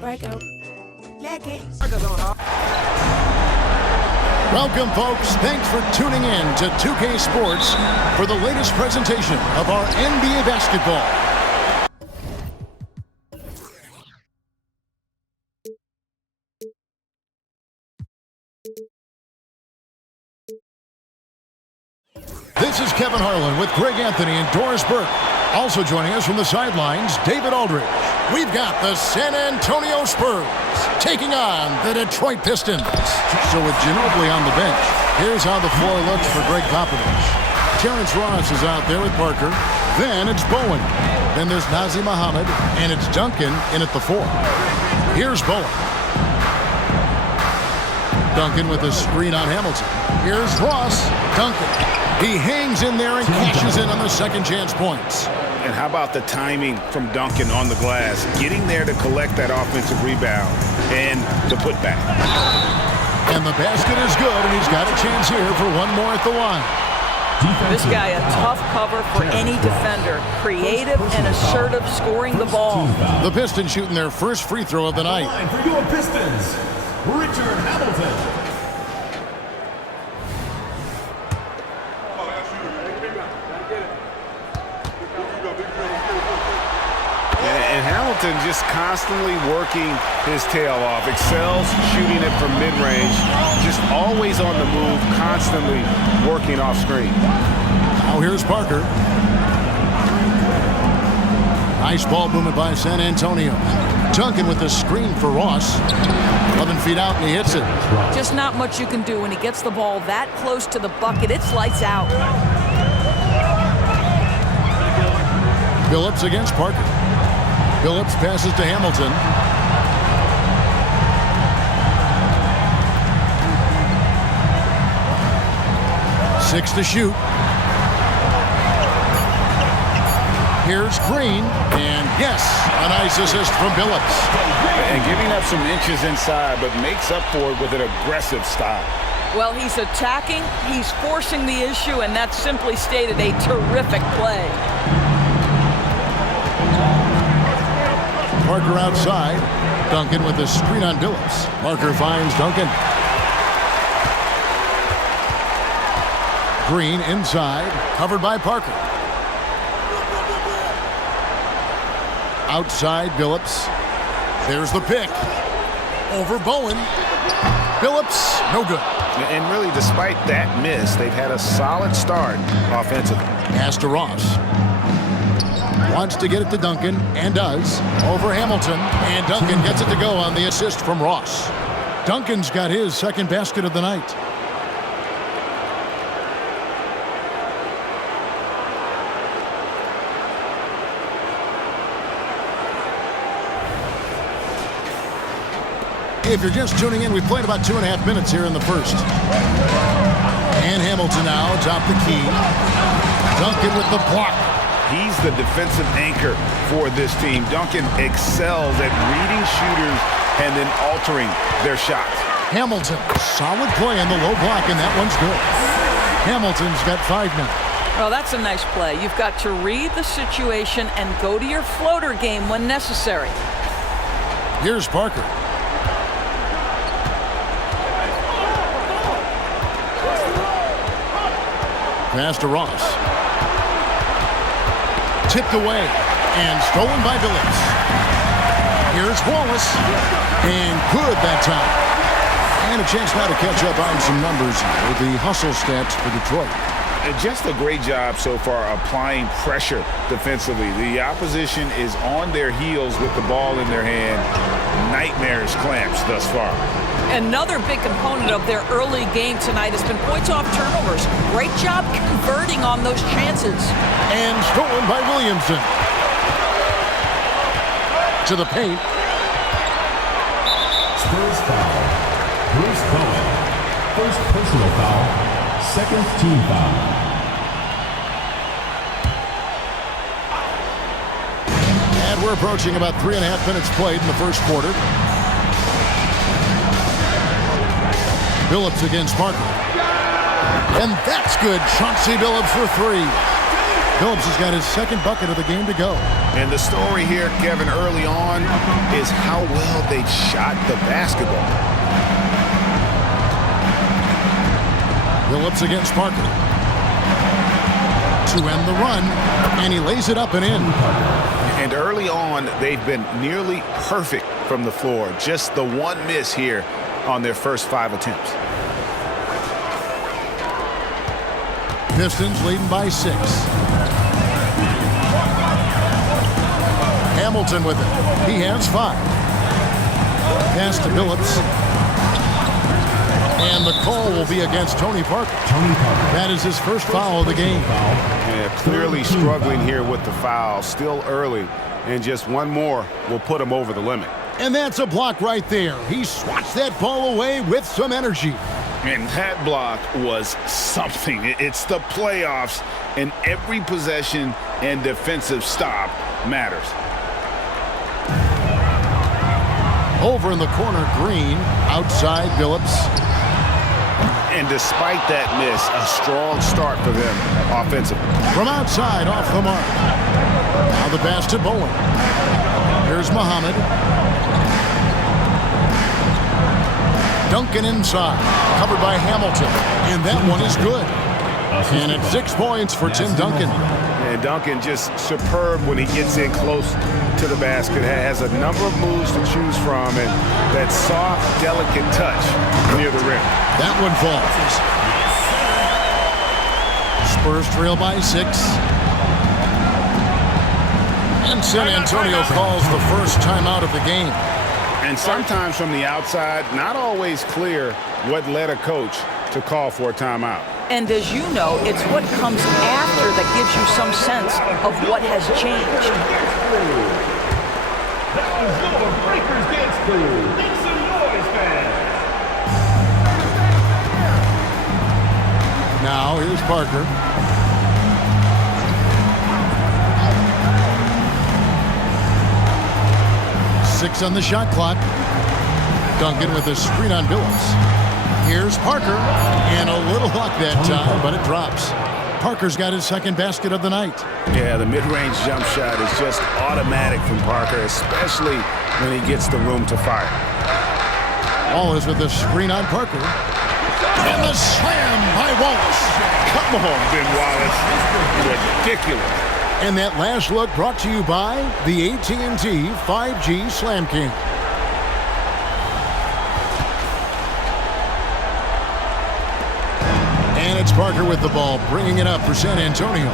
Welcome, folks. Thanks for tuning in to 2K Sports for the latest presentation of our NBA basketball. This is Kevin Harlan with Greg Anthony and Doris Burke. Also joining us from the sidelines, David Aldridge. We've got the San Antonio Spurs taking on the Detroit Pistons. So with Ginobili on the bench, here's how the floor looks for Greg Popovich. Terrence Ross is out there with Parker. Then it's Bowen. Then there's Nazr Mohammed, and it's Duncan in at the 4. Here's Bowen. Duncan with a screen on Hamilton. Here's Ross. Duncan. He hangs in there and cashes in on the second chance points. And how about the timing from Duncan on the glass, getting there to collect that offensive rebound and the putback. And the basket is good, and he's got a chance here for one more at the line. This guy, a tough cover for any defender. Creative and assertive, scoring the ball. The Pistons shooting their first free throw of the night. For your Pistons, Richard Hamilton. And Hamilton just constantly working his tail off. Excels shooting it from mid-range. Just always on the move, constantly working off screen. Now here's Parker. Nice ball movement by San Antonio. Duncan with the screen for Ross. 11 feet out, and he hits it. Just not much you can do when he gets the ball that close to the bucket. It's lights out. Phillips against Parker. Phillips passes to Hamilton. Six to shoot. Here's Green, and yes, a nice assist from Phillips. And giving up some inches inside, but makes up for it with an aggressive style. Well, he's attacking, he's forcing the issue, and that's simply stated a terrific play. Parker outside. Duncan with a screen on Phillips. Parker finds Duncan. Green inside, covered by Parker. Outside Phillips. There's the pick. Over Bowen. Phillips, no good. And really, despite that miss, they've had a solid start offensively. Pass to Ross. Wants to get it to Duncan, and does. Over Hamilton, and Duncan gets it to go on the assist from Ross. Duncan's got his second basket of the night. If you're just tuning in, we've played about 2.5 minutes here in the first. And Hamilton now atop the key. Duncan with the block. He's the defensive anchor for this team. Duncan excels at reading shooters and then altering their shots. Hamilton, solid play on the low block, and that one's good. Hamilton's got 5 now. Well, that's a nice play. You've got to read the situation and go to your floater game when necessary. Here's Parker. Pass to Ross. Tipped away and stolen by Phillips. Here's Wallace, and good that time. And a chance now to catch up on some numbers with the hustle stats for Detroit. Just a great job so far applying pressure defensively. The opposition is on their heels with the ball in their hand. Nightmares clamps thus far. Another big component of their early game tonight has been points off turnovers. Great job converting on those chances. And stolen by Williamson. To the paint. Spurs foul. Bruce Bowen. First personal foul. Second team foul. And we're approaching about 3.5 minutes played in the first quarter. Phillips against Parker. And that's good. Chauncey Billups for 3. Phillips has got his second bucket of the game to go. And the story here, Kevin, early on is how well they shot the basketball. Phillips against Parker. To end the run, and he lays it up and in. And early on, they've been nearly perfect from the floor. Just the one miss here on their first 5 attempts. Pistons leading by 6. Hamilton with it. He has 5. Pass to Phillips. And the call will be against Tony Parker. That is his first foul of the game. Yeah, clearly struggling here with the foul. Still early. And just one more will put him over the limit. And that's a block right there. He swats that ball away with some energy. And that block was something. It's the playoffs, and every possession and defensive stop matters. Over in the corner, Green. Outside, Phillips. And despite that miss, a strong start for them offensively. From outside, off the mark. Now the pass to Bowen. Here's Muhammad. Duncan inside, covered by Hamilton, and that one is good. And it's 6 points for Tim Duncan. And Duncan just superb when he gets in close to the basket. Has a number of moves to choose from, and that soft, delicate touch near the rim. That one falls. Spurs trail by 6. And San Antonio calls the first timeout of the game. And sometimes from the outside, not always clear what led a coach to call for a timeout. And as you know, it's what comes after that gives you some sense of what has changed. Now here's Parker. Six on the shot clock. Duncan with a screen on Phillips. Here's Parker, and a little luck that time, but it drops. Parker's got his second basket of the night. Yeah, the mid-range jump shot is just automatic from Parker, especially when he gets the room to fire. Wallace with the screen on Parker. And the slam by Wallace. Come on, Ben Wallace. Ridiculous. And that last look brought to you by the AT&T 5G Slam King. And it's Parker with the ball, bringing it up for San Antonio.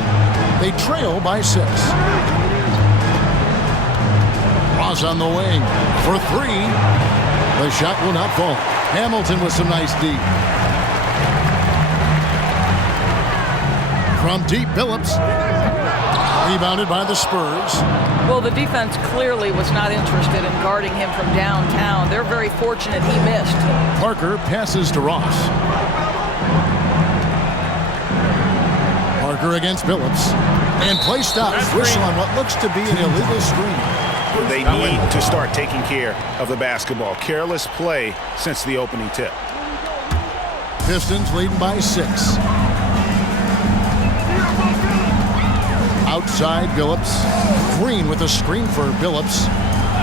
They trail by 6. Ross on the wing for 3. The shot will not fall. Hamilton with some nice D. From deep, Phillips. Rebounded by the Spurs. Well, the defense clearly was not interested in guarding him from downtown. They're very fortunate he missed. Parker passes to Ross. Parker against Phillips. And play stops. Whistle on what looks to be an illegal screen. They need to start taking care of the basketball. Careless play since the opening tip. Pistons leading by 6. Outside, Phillips. Green with a screen for Phillips.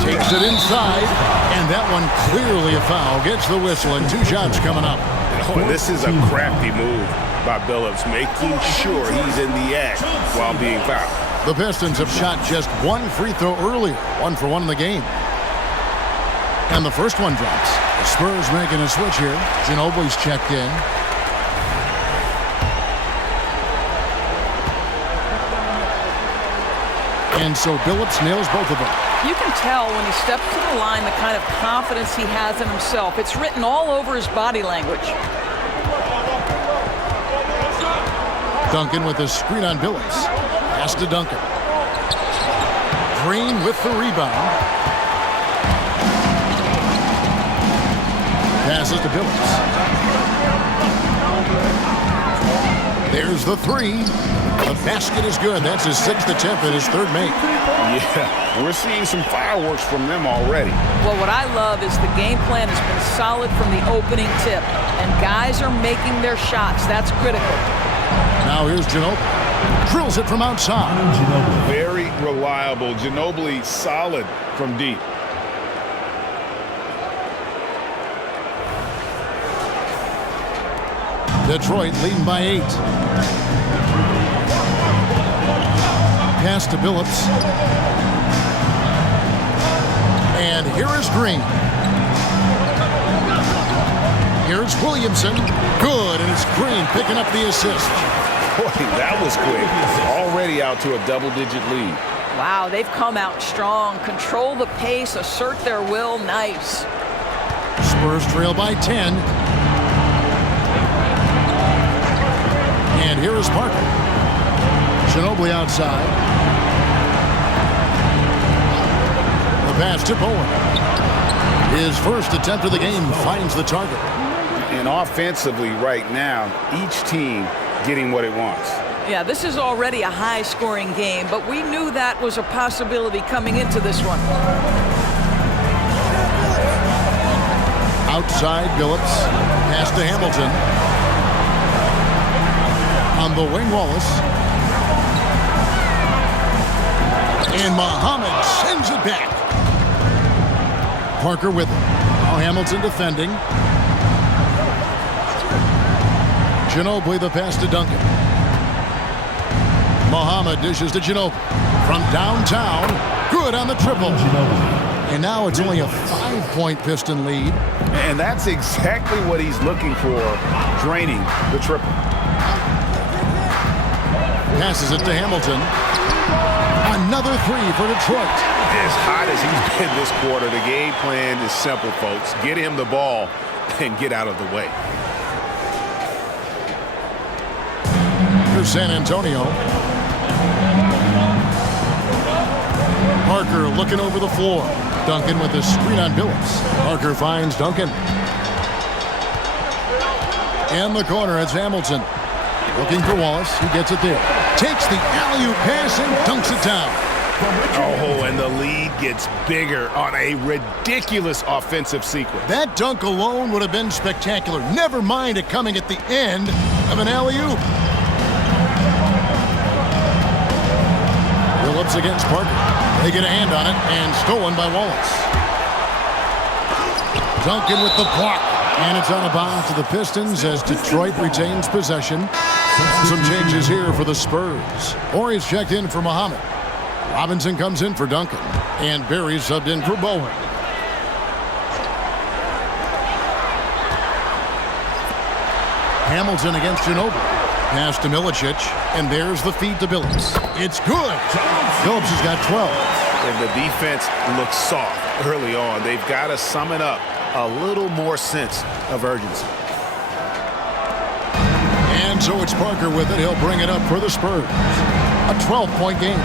Takes it inside, and that one clearly a foul. Gets the whistle, and 2 shots coming up. Oh, this is a crafty move by Phillips, making sure he's in the act while being fouled. The Pistons have shot just 1 free throw earlier. 1 for 1 in the game. And the first one drops. The Spurs making a switch here. Ginobili's checked in. And so Phillips nails both of them. You can tell when he steps to the line the kind of confidence he has in himself. It's written all over his body language. Duncan with a screen on Phillips. Pass to Duncan. Green with the rebound. Passes to Phillips. There's the 3. The basket is good. That's his 6th attempt and his 3rd make. Yeah, we're seeing some fireworks from them already. Well, what I love is the game plan has been solid from the opening tip, and guys are making their shots. That's critical. Now here's Ginobili. Drills it from outside. Very reliable. Ginobili solid from deep. Detroit leading by 8. Pass to Billups. And here is Green. Here's Williamson. Good, and it's Green picking up the assist. Boy, that was quick. Already out to a double-digit lead. Wow, they've come out strong. Control the pace, assert their will. Nice. Spurs trail by 10. And here is Parker. Ginobili outside. The pass to Bowen. His first attempt of the game finds the target. And offensively right now, each team getting what it wants. Yeah, this is already a high-scoring game, but we knew that was a possibility coming into this one. Outside Billups. Pass to Hamilton. On the wing, Wallace. And Muhammad sends it back. Parker with it. Now Hamilton defending. Ginobili the pass to Duncan. Muhammad dishes to Ginobili. From downtown. Good on the triple. And now it's only a 5-point Piston lead. And that's exactly what he's looking for, draining the triple. Passes it to Hamilton. Another 3 for Detroit. As hot as he's been this quarter, the game plan is simple, folks. Get him the ball and get out of the way. Here's San Antonio. Parker looking over the floor. Duncan with the screen on Billups. Parker finds Duncan. In the corner, it's Hamilton. Looking for Wallace. He gets it there. Takes the alley-oop pass and dunks it down. Oh, and the lead gets bigger on a ridiculous offensive sequence. That dunk alone would have been spectacular. Never mind it coming at the end of an alley-oop. Billups against Parker. They get a hand on it and stolen by Wallace. Duncan with the block. And it's on a bounce to the Pistons as Detroit retains possession. Some changes here for the Spurs. Horry's checked in for Muhammad. Robinson comes in for Duncan. And Barry subbed in for Bowen. Hamilton against Ginobili. Pass to Milicic. And there's the feed to Billups. It's good. Billups has got 12. And the defense looks soft early on. They've got to sum it up. A little more sense of urgency. And so it's Parker with it. He'll bring it up for the Spurs. A 12-point game.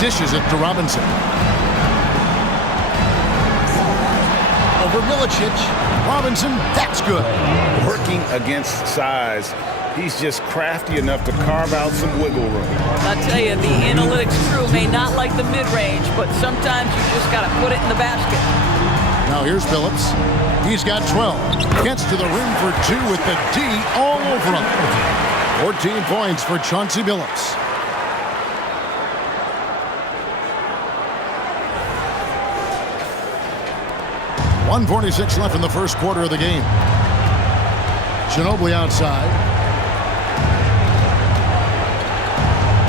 Dishes it to Robinson. Over Milicic. Robinson, that's good. Working against size. He's just crafty enough to carve out some wiggle room. I'll tell you, the analytics crew may not like the mid-range, but sometimes you just got to put it in the basket. Now here's Billups. He's got 12. Gets to the rim for 2 with the D all over him. 14 points for Chauncey Billups. .146 left in the first quarter of the game. Ginobili outside.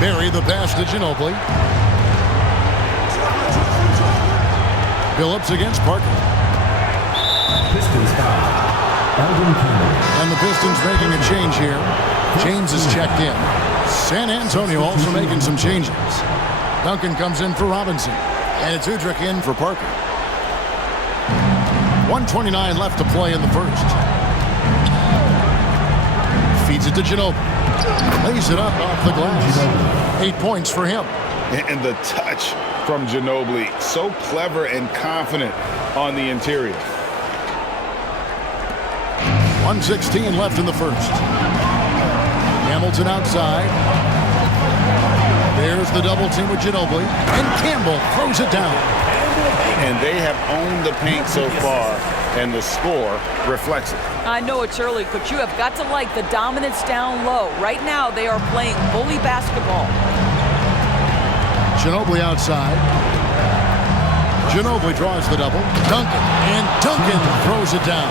Barry the pass to Ginobili. Billups against Parker. Pistons foul. And the Pistons making a change here. James is checked in. San Antonio also making some changes. Duncan comes in for Robinson. And it's Udrich in for Parker. 1:29 left to play in the first. Feeds it to Ginobili. Lays it up off the glass. 8 points for him. And the touch from Ginobili, so clever and confident on the interior. 1:16 left in the first. Hamilton outside. Here's the double team with Ginobili, and Campbell throws it down. And they have owned the paint so far, and the score reflects it. I know it's early, but you have got to like the dominance down low. Right now, they are playing bully basketball. Ginobili outside. Ginobili draws the double. Duncan, and Duncan throws it down.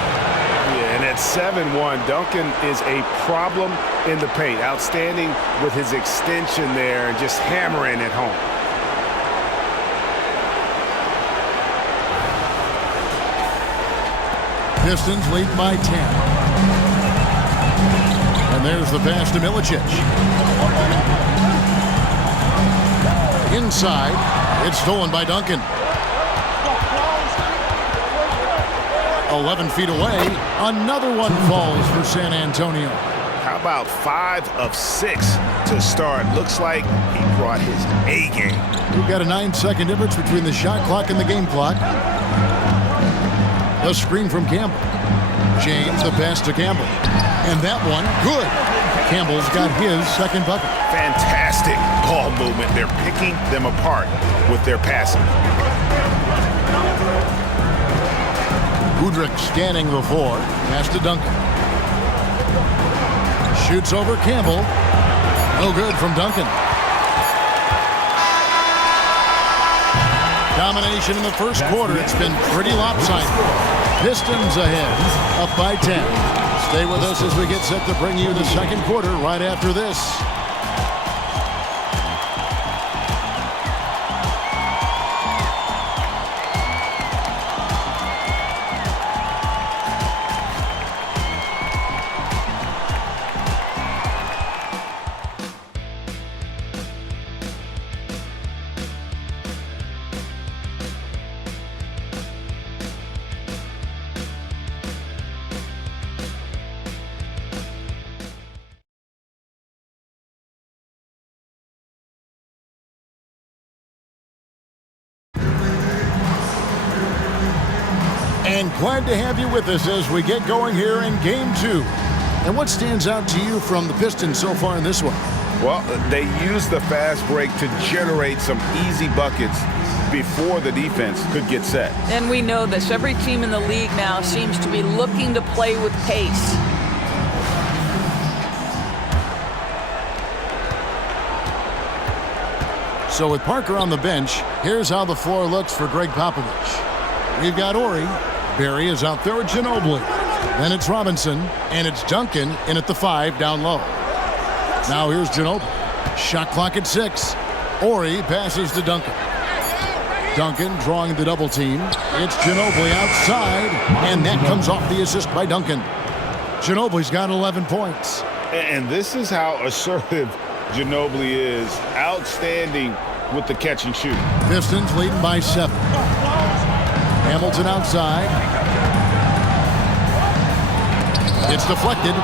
Yeah, and at 7-1, Duncan is a problem in the paint. Outstanding with his extension there and just hammering it home. Pistons lead by 10. And there's the pass to Milicic. Inside, it's stolen by Duncan. 11 feet away, another one falls for San Antonio. How about 5 of 6 to start? Looks like he brought his A game. We've got a 9-second difference between the shot clock and the game clock. A screen from Campbell. James, the pass to Campbell. And that one, good. Campbell's got his second bucket. Fantastic ball movement. They're picking them apart with their passing. Udrich scanning the floor. Pass to Duncan. Shoots over Campbell. No good from Duncan. Domination in the first quarter. It's been pretty lopsided. Pistons ahead, up by 10. Stay with us as we get set to bring you the second quarter right after this. And glad to have you with us as we get going here in Game 2. And what stands out to you from the Pistons so far in this one? Well, they used the fast break to generate some easy buckets before the defense could get set. And we know this. Every team in the league now seems to be looking to play with pace. So with Parker on the bench, here's how the floor looks for Greg Popovich. We've got Ori. Barry is out there with Ginobili. Then it's Robinson, and it's Duncan in at the 5 down low. Now here's Ginobili. Shot clock at 6. Ori passes to Duncan. Duncan drawing the double team. It's Ginobili outside, and that comes off the assist by Duncan. Ginobili's got 11 points. And this is how assertive Ginobili is. Outstanding with the catch and shoot. Pistons leading by 7. Hamilton outside. It's deflected.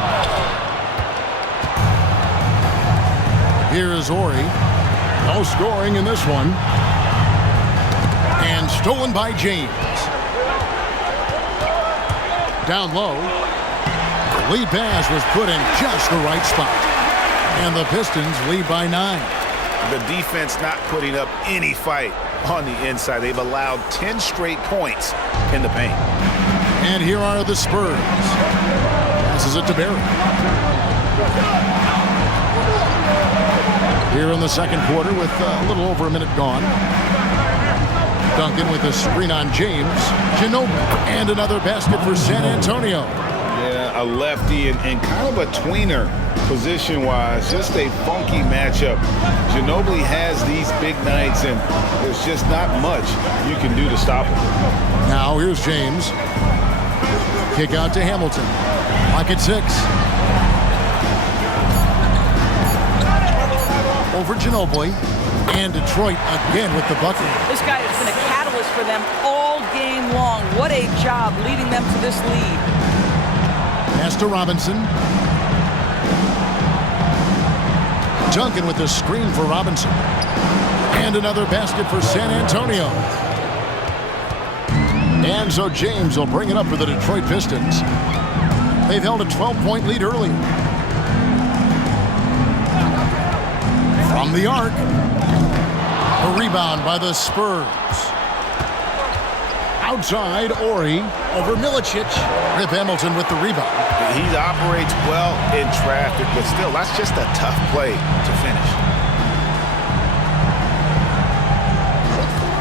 Here is Ori. No scoring in this one. And stolen by James. Down low. The lead pass was put in just the right spot. And the Pistons lead by 9. The defense not putting up any fight on the inside. They've allowed 10 straight points in the paint. And here are the Spurs. Passes it to Barry. Here in the second quarter with a little over a minute gone. Duncan with a screen on James. Ginobili, and another basket for San Antonio. Yeah, a lefty and kind of a tweener position-wise. Just a funky matchup. Ginobili has these big nights, and there's just not much you can do to stop him. Now here's James. Kick out to Hamilton. Clock at 6. Over Ginobili. And Detroit again with the bucket. This guy has been a catalyst for them all game long. What a job leading them to this lead. Pass to Robinson. Duncan with the screen for Robinson. And another basket for San Antonio. And so James will bring it up for the Detroit Pistons. They've held a 12-point lead early. From the arc, Rebound by the Spurs. Outside, Ori over Milicic. Rip Hamilton with the rebound. He operates well in traffic, but still, that's just a tough play to finish.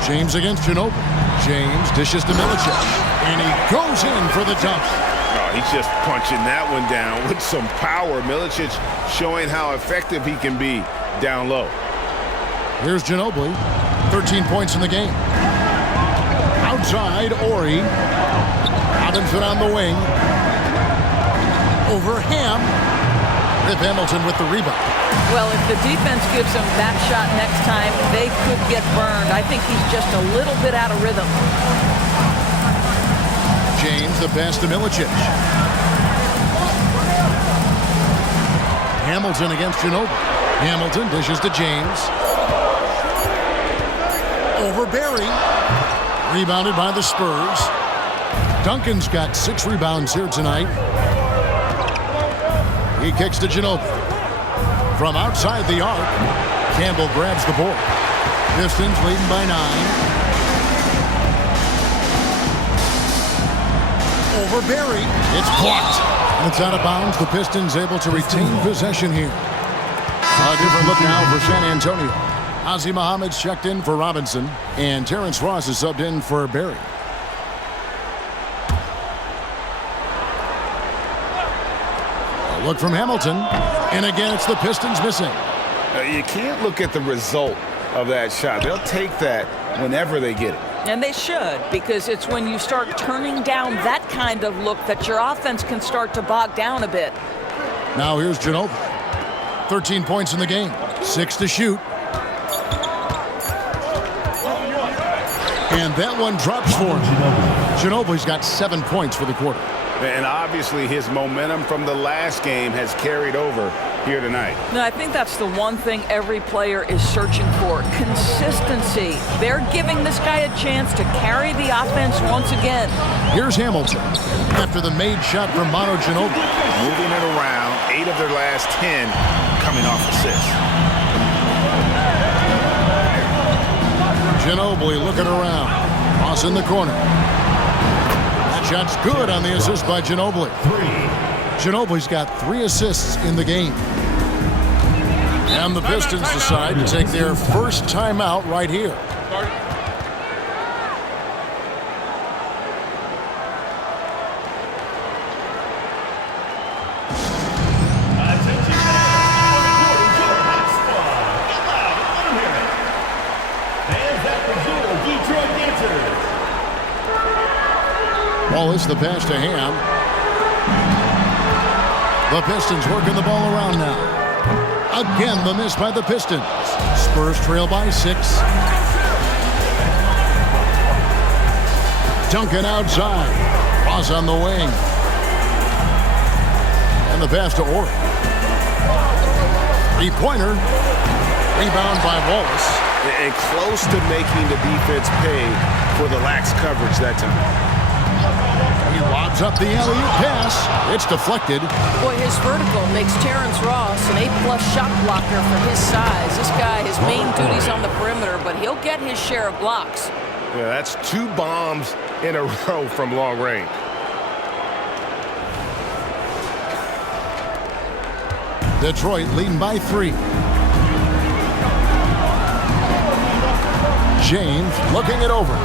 James against Ginobili. James dishes to Milicic. And he goes in for the dunk. Oh, he's just punching that one down with some power. Milicic showing how effective he can be down low. Here's Ginobili. 13 points in the game. Outside, Ori. Robinson on the wing. Over Ham. Rip Hamilton with the rebound. Well, if the defense gives him that shot next time, they could get burned. I think he's just a little bit out of rhythm. James, the pass to Milicic. Hamilton against Ginobili. Hamilton dishes to James. Over Barry. Rebounded by the Spurs. Duncan's got 6 rebounds here tonight. He kicks to Ginobili. From outside the arc, Campbell grabs the board. Pistons leading by 9. Over Barry. It's blocked. It's out of bounds. The Pistons able to retain possession here. A different look now for San Antonio. Ozzie Muhammad's checked in for Robinson, and Terrence Ross is subbed in for Barry. A look from Hamilton, and again it's the Pistons missing. You can't look at the result of that shot. They'll take that whenever they get it. And they should, because it's when you start turning down that kind of look that your offense can start to bog down a bit. Now here's Ginobili. 13 points in the game, 6 to shoot. And that one drops for him. Ginobili's got 7 points for the quarter. And obviously his momentum from the last game has carried over here tonight. Now, I think that's the one thing every player is searching for, consistency. They're giving this guy a chance to carry the offense once again. Here's Hamilton after the made shot from Manu Ginobili. Moving it around, 8 of their last 10 coming off assists. Ginobili looking around. Cross in the corner. That shot's good on the assist by Ginobili. Ginobili's got 3 assists in the game. And the Pistons decide to take their first timeout right here. Wallace, the pass to Ham. The Pistons working the ball around now. Again, the miss by the Pistons. Spurs trail by 6. Duncan outside. Cross on the wing. And the pass to Ori. 3-pointer. Rebound by Wallace. And close to making the defense pay for the lax coverage that time. He lobs up the alley-oop pass. It's deflected. Boy, his vertical makes Terrence Ross an A+ shot blocker for his size. This guy, his main duty's on the perimeter, but he'll get his share of blocks. Yeah, that's 2 bombs in a row from long range. Detroit leading by 3. James looking it over.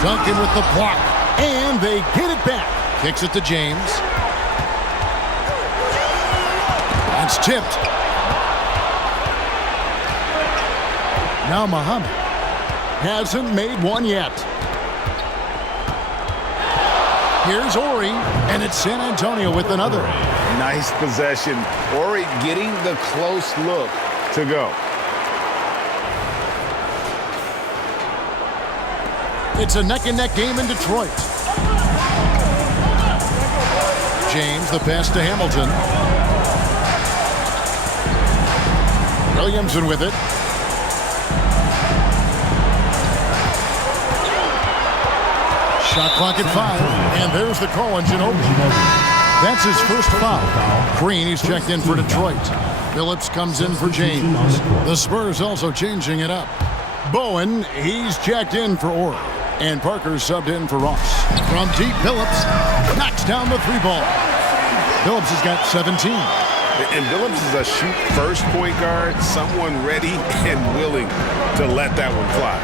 Duncan with the block. And they get it back. Kicks it to James. That's tipped. Now Muhammad hasn't made one yet. Here's Ori, and it's San Antonio with another. Nice possession. Ori getting the close look to go. It's a neck-and-neck game in Detroit. James, the pass to Hamilton. Williamson with it. Shot clock at 5, and there's the call on Ginobili. That's his first foul. Green, he's checked in for Detroit. Phillips comes in for James. The Spurs also changing it up. Bowen, he's checked in for Orr. And Parker subbed in for Ross. From deep, Phillips knocks down the three ball. Phillips has got 17. And Phillips is a shoot-first point guard, someone ready and willing to let that one fly.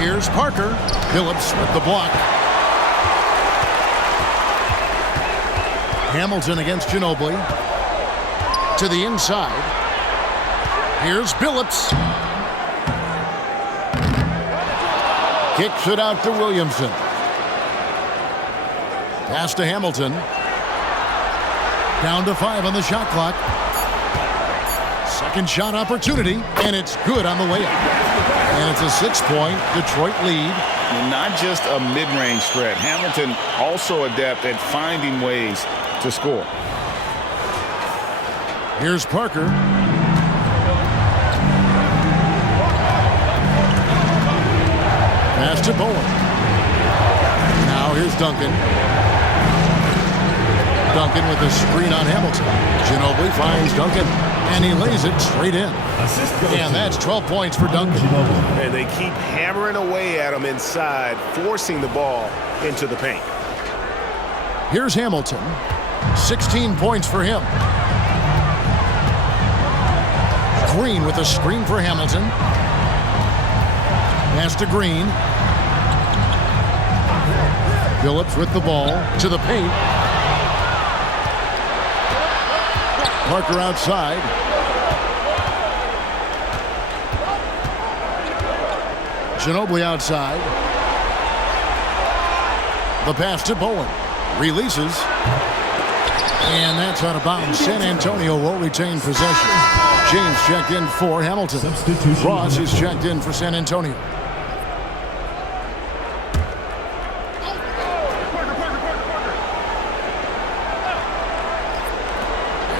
Here's Parker. Phillips with the block. Hamilton against Ginobili. To the inside. Here's Phillips. Kicks it out to Williamson. Pass to Hamilton. Down to 5 on the shot clock. Second shot opportunity, and it's good on the way up. And it's a 6-point Detroit lead. And not just a mid-range threat. Hamilton also adept at finding ways to score. Here's Parker. Pass to Bowen. Now here's Duncan. Duncan with a screen on Hamilton. Ginobili finds Duncan, and he lays it straight in. And that's 12 points for Duncan. And they keep hammering away at him inside, forcing the ball into the paint. Here's Hamilton. 16 points for him. Green with a screen for Hamilton. Pass to Green. Phillips with the ball to the paint. Parker outside. Ginobili outside. The pass to Bowen. Releases. And that's out of bounds. San Antonio will retain possession. James checked in for Hamilton. Ross is checked in for San Antonio.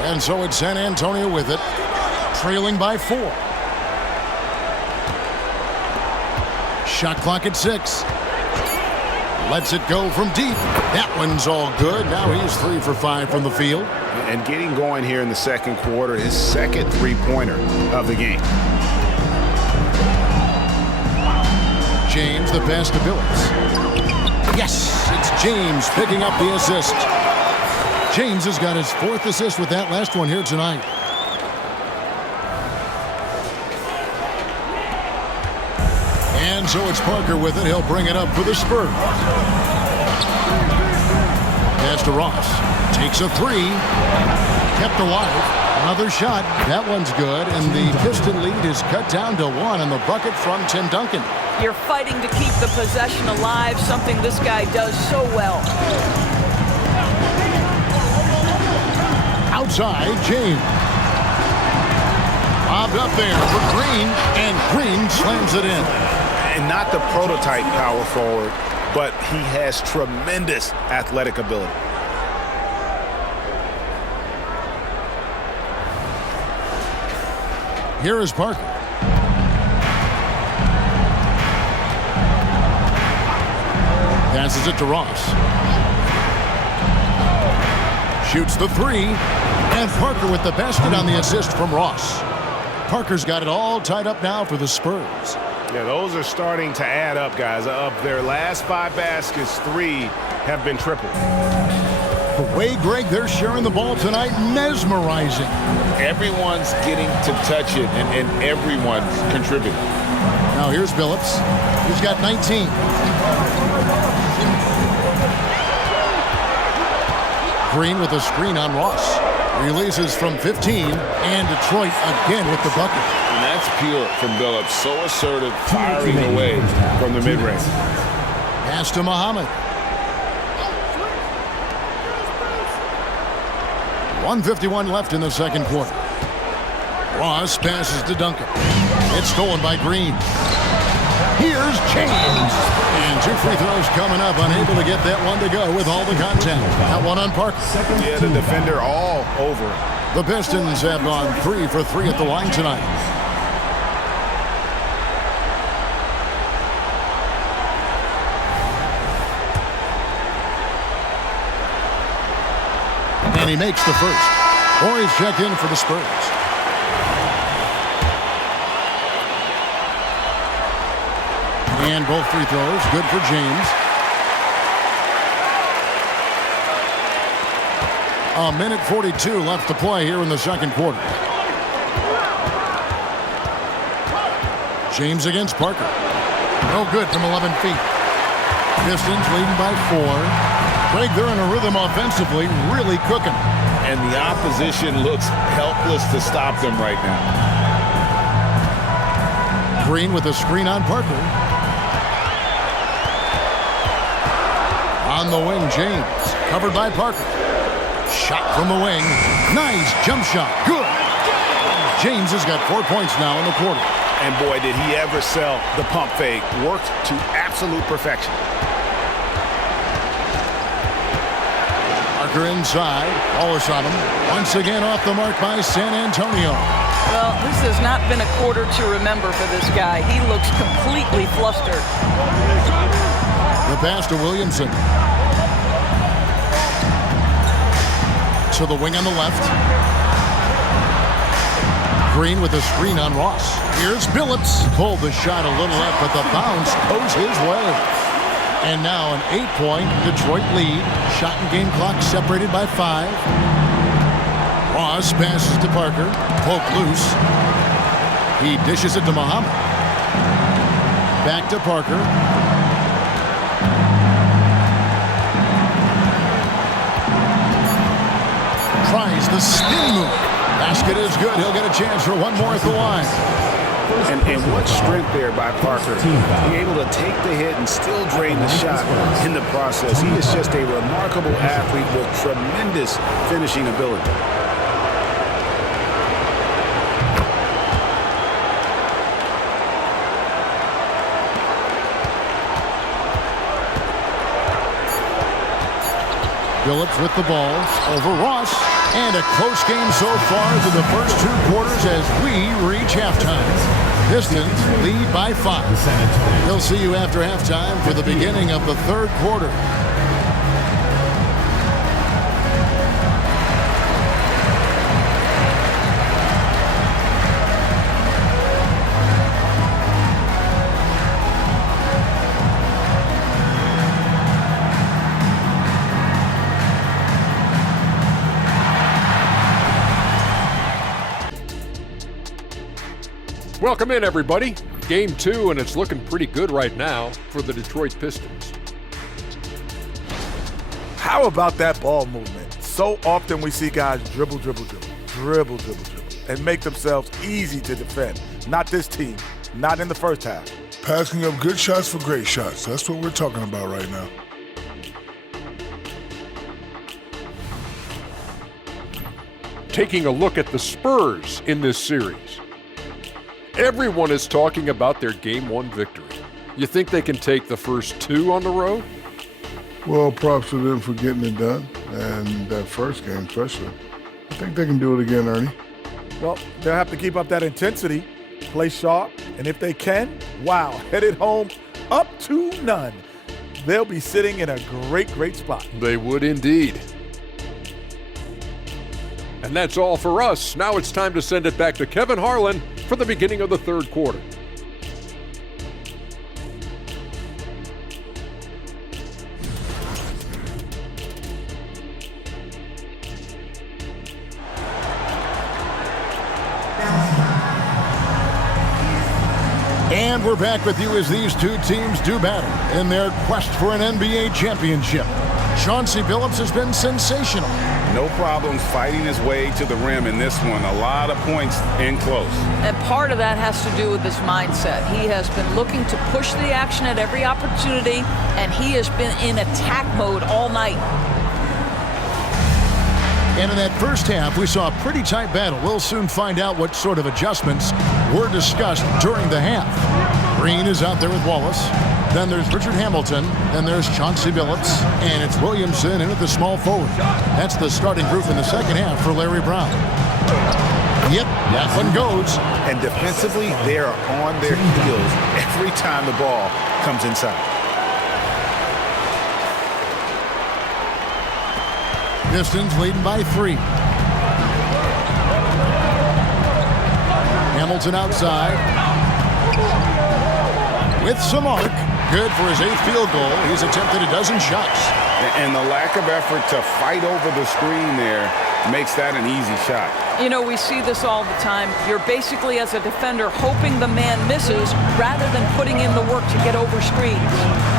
And so it's San Antonio with it, trailing by 4. Shot clock at 6. Lets it go from deep. That one's all good. Now he's 3 for 5 from the field. And getting going here in the second quarter, his second three-pointer of the game. James, the pass to Phillips. Yes, it's James picking up the assist. James has got his 4th assist with that last one here tonight. And so it's Parker with it. He'll bring it up for the Spurs. Pass to Ross. Takes a 3. Kept alive. Another shot. That one's good. And the Piston lead is cut down to 1 on the bucket from Tim Duncan. You're fighting to keep the possession alive, something this guy does so well. Outside, James. Bobbed up there for Green, and Green slams it in. And not the prototype power forward, but he has tremendous athletic ability. Here is Parker. Passes it to Ross. Shoots the 3. And Parker with the basket on the assist from Ross. Parker's got it all tied up now for the Spurs. Yeah, those are starting to add up, guys. Of their last 5 baskets, 3 have been triple. The way, Greg, they're sharing the ball tonight, mesmerizing. Everyone's getting to touch it, and everyone's contributing. Now here's Phillips. He's got 19. Green with a screen on Ross. Releases from 15, and Detroit again with the bucket. And that's pure from Phillips. So assertive, firing away from the mid-range. Pass to Muhammad. 1:51 left in the second quarter. Ross passes to Duncan. It's stolen by Green. Here's James. And 2 free throws coming up. Unable to get that one to go with all the contact. That one on Parker. Yeah, the defender all over. The Pistons have gone 3 for 3 at the line tonight. And he makes the first. Or he's checked in for the Spurs. And both free throws good for James. A minute 42 left to play here in the second quarter. James against Parker. No good from 11 feet. Pistons leading by 4. Greg, they're in a rhythm offensively, really cooking. And the opposition looks helpless to stop them right now. Green with a screen on Parker. On the wing, James. Covered by Parker. Shot from the wing. Nice jump shot. Good. James has got 4 points now in the quarter. And boy, did he ever sell the pump fake. Worked to absolute perfection. Parker inside. Wallace on him. Once again off the mark by San Antonio. Well, this has not been a quarter to remember for this guy. He looks completely flustered. The pass to Williamson. To the wing on the left. Green with a screen on Ross. Here's Billups. Pulled the shot a little left, but the bounce goes his way. And now an 8-point Detroit lead. Shot and game clock separated by 5. Ross passes to Parker. Poked loose. He dishes it to Muhammad. Back to Parker. Tries the spin move. Basket is good. He'll get a chance for one more at the line. And what strength there by Parker. Being able to take the hit and still drain the shot in the process. He is just a remarkable athlete with tremendous finishing ability. Billups with the ball over Ross. And a close game so far through the first 2 quarters as we reach halftime. Pistons lead by 5. We'll see you after halftime for the beginning of the third quarter. Welcome in, everybody. Game 2, and it's looking pretty good right now for the Detroit Pistons. How about that ball movement? So often we see guys dribble, and make themselves easy to defend. Not this team, not in the first half. Passing up good shots for great shots. That's what we're talking about right now. Taking a look at the Spurs in this series. Everyone is talking about their Game 1 victory. You think they can take the first 2 on the road? Well, props to them for getting it done, and that first game especially. I think they can do it again, Ernie. Well, they'll have to keep up that intensity, play sharp, and if they can, wow, headed home up 2-0. They'll be sitting in a great spot. They would indeed. And that's all for us. Now it's time to send it back to Kevin Harlan for the beginning of the third quarter. And we're back with you as these 2 teams do battle in their quest for an NBA championship. Chauncey Billups has been sensational. No problems fighting his way to the rim in this one. A lot of points in close. And part of that has to do with his mindset. He has been looking to push the action at every opportunity, and he has been in attack mode all night. And in that first half, we saw a pretty tight battle. We'll soon find out what sort of adjustments were discussed during the half. Green is out there with Wallace. Then there's Richard Hamilton. Then there's Chauncey Billups. And it's Williamson in at the small forward. That's the starting group in the second half for Larry Brown. Yep, that one goes. And defensively, they are on their heels every time the ball comes inside. Pistons leading by 3. Hamilton outside. with some arc. Good for his 8th field goal. He's attempted a dozen shots. And the lack of effort to fight over the screen there makes that an easy shot. You know, we see this all the time. You're basically, as a defender, hoping the man misses rather than putting in the work to get over screens.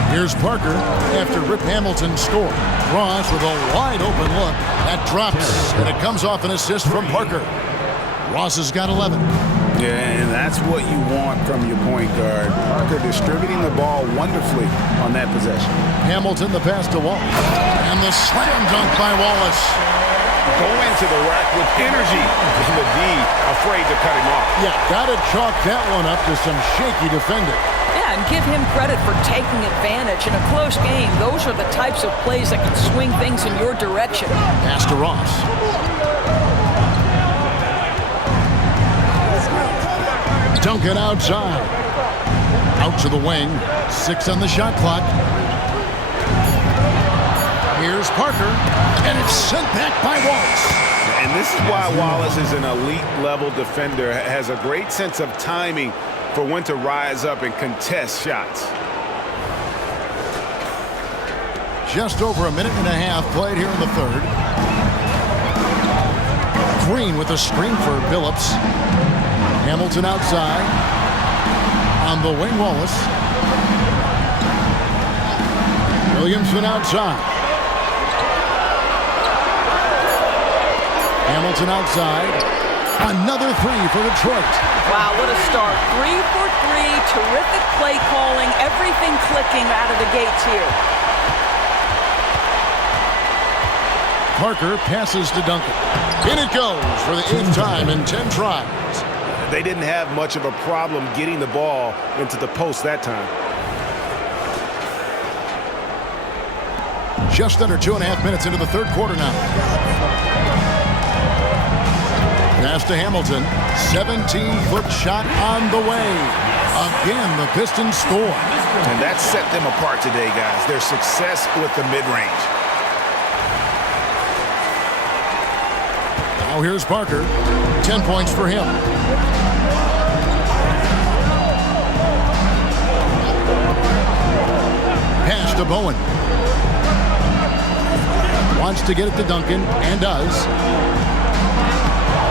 Here's Parker after Rip Hamilton scored. Ross with a wide open look. That drops, and it comes off an assist from Parker. Ross has got 11. Yeah, and that's what you want from your point guard. Parker distributing the ball wonderfully on that possession. Hamilton, the pass to Wallace. And the slam dunk by Wallace. Go into the rack with energy. And the D afraid to cut him off. Yeah, gotta chalk that one up to some shaky defending. Yeah, and give him credit for taking advantage. In a close game, those are the types of plays that can swing things in your direction. Pass to Ross. Duncan outside. Out to the wing. 6 on the shot clock. Here's Parker, and it's sent back by Wallace. And this is why Wallace is an elite-level defender, has a great sense of timing for when to rise up and contest shots. Just over a minute and a half played here in the third. Green with a screen for Billups. Hamilton outside. On the wing, Wallace. Williamson outside. Hamilton outside. Another 3 for Detroit. Wow, what a start. 3 for 3. Terrific play calling. Everything clicking out of the gates here. Parker passes to Duncan. In it goes for the 8th time in 10 tries. They didn't have much of a problem getting the ball into the post that time. Just under 2.5 minutes into the third quarter now. Pass to Hamilton. 17-foot shot on the way. Again, the Pistons score. And that set them apart today, guys. Their success with the mid-range. Now here's Parker. 10 points for him. Pass to Bowen. Wants to get it to Duncan, and does.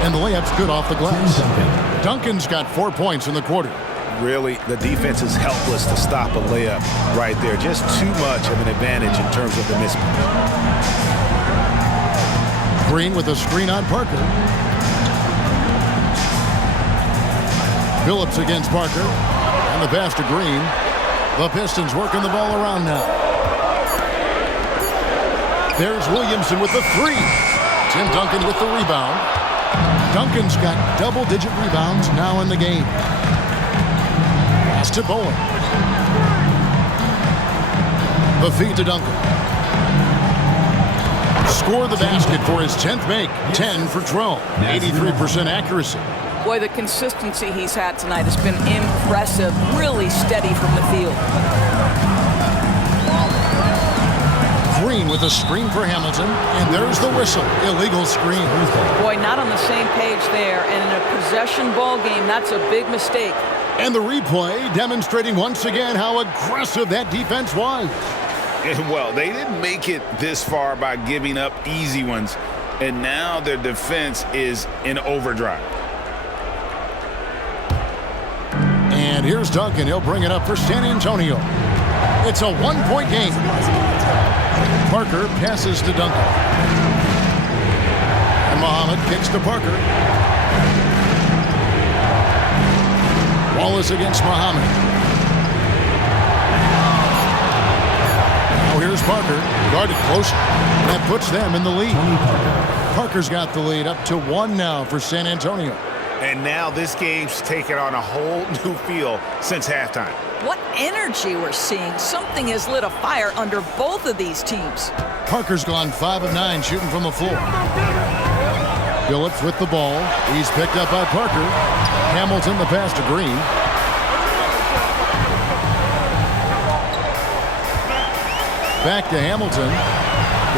And the layup's good off the glass. Duncan's got 4 points in the quarter. Really, the defense is helpless to stop a layup right there. Just too much of an advantage in terms of the mismatch. Green with a screen on Parker. Billups against Parker. And the pass to Green. The Pistons working the ball around now. There's Williamson with the 3. Tim Duncan with the rebound. Duncan's got double-digit rebounds now in the game. Pass to Bowen. The feed to Duncan. Score the basket for his 10th make. 10 for 12. 83% accuracy. Boy, the consistency he's had tonight has been impressive. Really steady from the field. Green with a screen for Hamilton, and there's the whistle. Illegal screen. Boy, not on the same page there, and in a possession ball game, that's a big mistake. And the replay demonstrating once again how aggressive that defense was. Well, they didn't make it this far by giving up easy ones, and now their defense is in overdrive. And here's Duncan. He'll bring it up for San Antonio. It's a 1-point game. Parker passes to Duncan. And Muhammad kicks to Parker. Wallace against Muhammad. Now here's Parker. Guarded close. That puts them in the lead. Parker's got the lead up to 1 now for San Antonio. And now this game's taken on a whole new feel since halftime. What energy we're seeing. Something has lit a fire under both of these teams. Parker's gone 5 of 9 shooting from the floor. Billups with the ball. He's picked up by Parker. Hamilton the pass to Green. Back to Hamilton.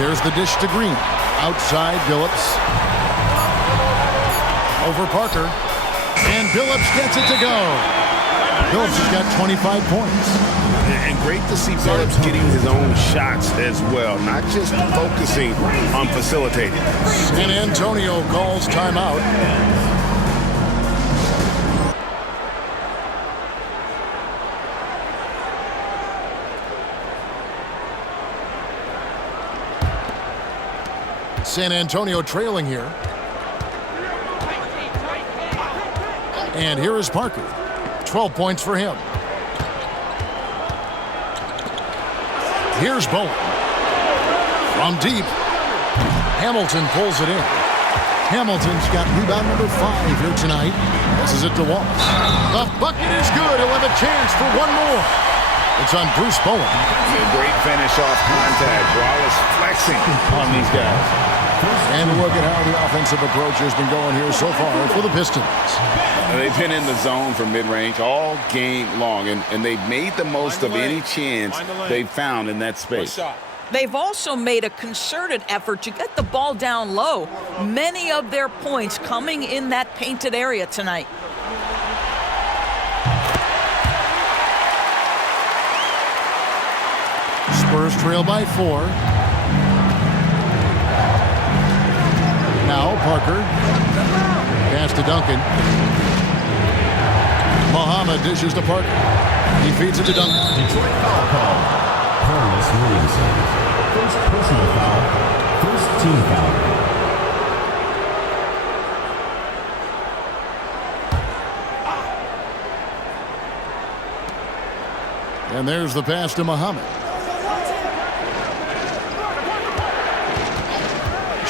There's the dish to Green. Outside Billups. Over Parker. And Billups gets it to go. Phillips has got 25 points. And great to see Phillips getting his own shots as well, not just focusing on facilitating. San Antonio calls timeout. San Antonio trailing here. And here is Parker. 12 points for him. Here's Bowen. From deep. Hamilton pulls it in. Hamilton's got rebound number 5 here tonight. Passes it to Wallace. The bucket is good. He'll have a chance for one more. It's on Bruce Bowen. A great finish off contact. Wallace flexing on these guys. And look at how the offensive approach has been going here so far for the Pistons. They've been in the zone for mid-range all game long, and they've made the most of any chance they've found in that space. They've also made a concerted effort to get the ball down low. Many of their points coming in that painted area tonight. Spurs trail by 4. Now Parker. Pass to Duncan. Muhammad dishes to Parker. He feeds it to Duncan. Detroit foul call. TORRES Williamson. First personal foul. First team foul. And there's the pass to Muhammad.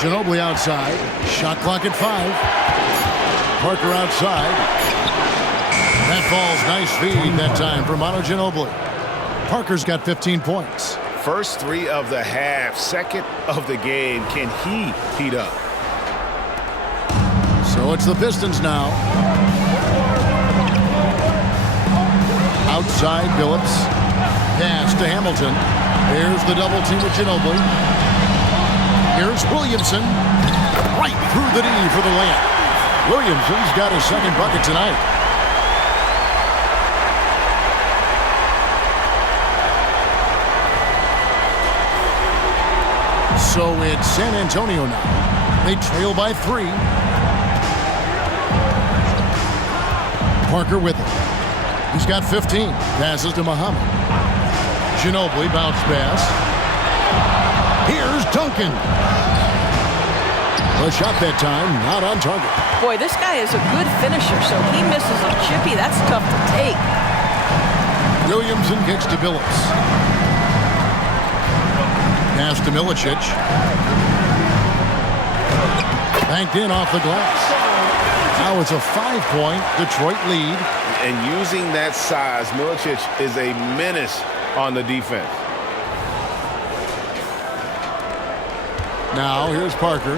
Ginobili outside. Shot clock at 5. Parker outside. That falls. Nice feed that time for Manu Ginobili. Parker's got 15 points. First 3 of the half, second of the game. Can he heat up? So it's the Pistons now. Outside Phillips. Pass to Hamilton. There's the double team with Ginobili. Here's Williamson. Right through the knee for the layup. Williamson's got his second bucket tonight. So it's San Antonio now. They trail by 3. Parker with it. He's got 15. Passes to Muhammad. Ginobili bounce pass. Here's Duncan. The shot that time, not on target. Boy, this guy is a good finisher, so he misses a chippy. That's tough to take. Williamson kicks to Billups. Pass to Milicic. Banked in off the glass. Now it's a 5-point Detroit lead. And using that size, Milicic is a menace on the defense. Now here's Parker.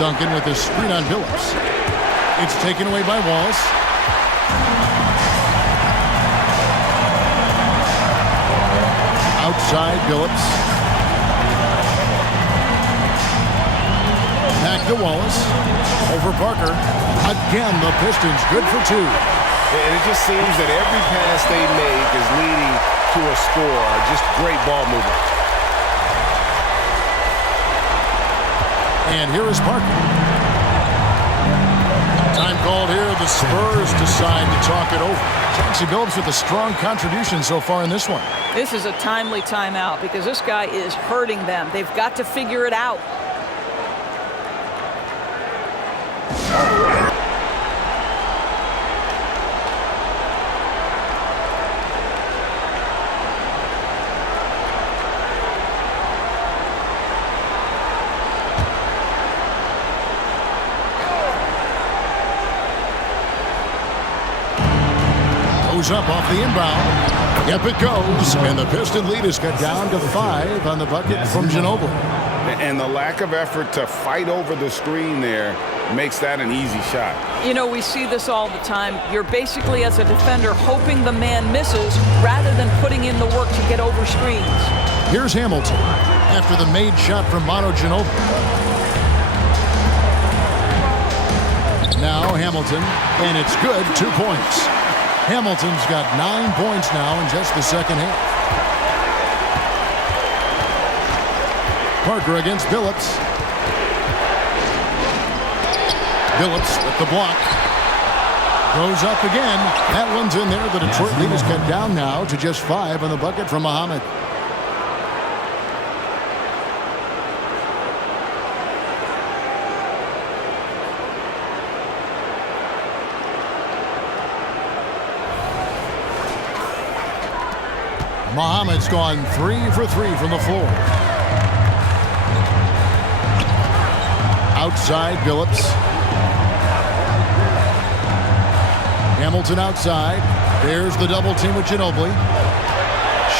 Duncan with his screen on Billups. It's taken away by Wallace. Outside Billups. Back to Wallace. Over Parker. Again, the Pistons good for 2. And it just seems that every pass they make is leading to a score. Just great ball movement. And here is Parker. Time called here. The Spurs decide to talk it over. Chauncey Billups with a strong contribution so far in this one. This is a timely timeout because this guy is hurting them. They've got to figure it out. Up off the inbound. Yep, it goes. And the Piston lead is cut down to 5 on the bucket from Ginobili. And the lack of effort to fight over the screen there makes that an easy shot. You know, we see this all the time. You're basically, as a defender, hoping the man misses rather than putting in the work to get over screens. Here's Hamilton after the made shot from Manu Ginobili. Antonio Hamilton, and it's good, 2 points. Hamilton's got 9 points now in just the second half. Parker against Billups. Billups with the block. Goes up again. That one's in there. The Detroit lead is cut down now to just 5 on the bucket from Muhammad. Muhammad's gone 3 for 3 from the floor. Outside, Billups. Hamilton outside. There's the double team with Ginobili.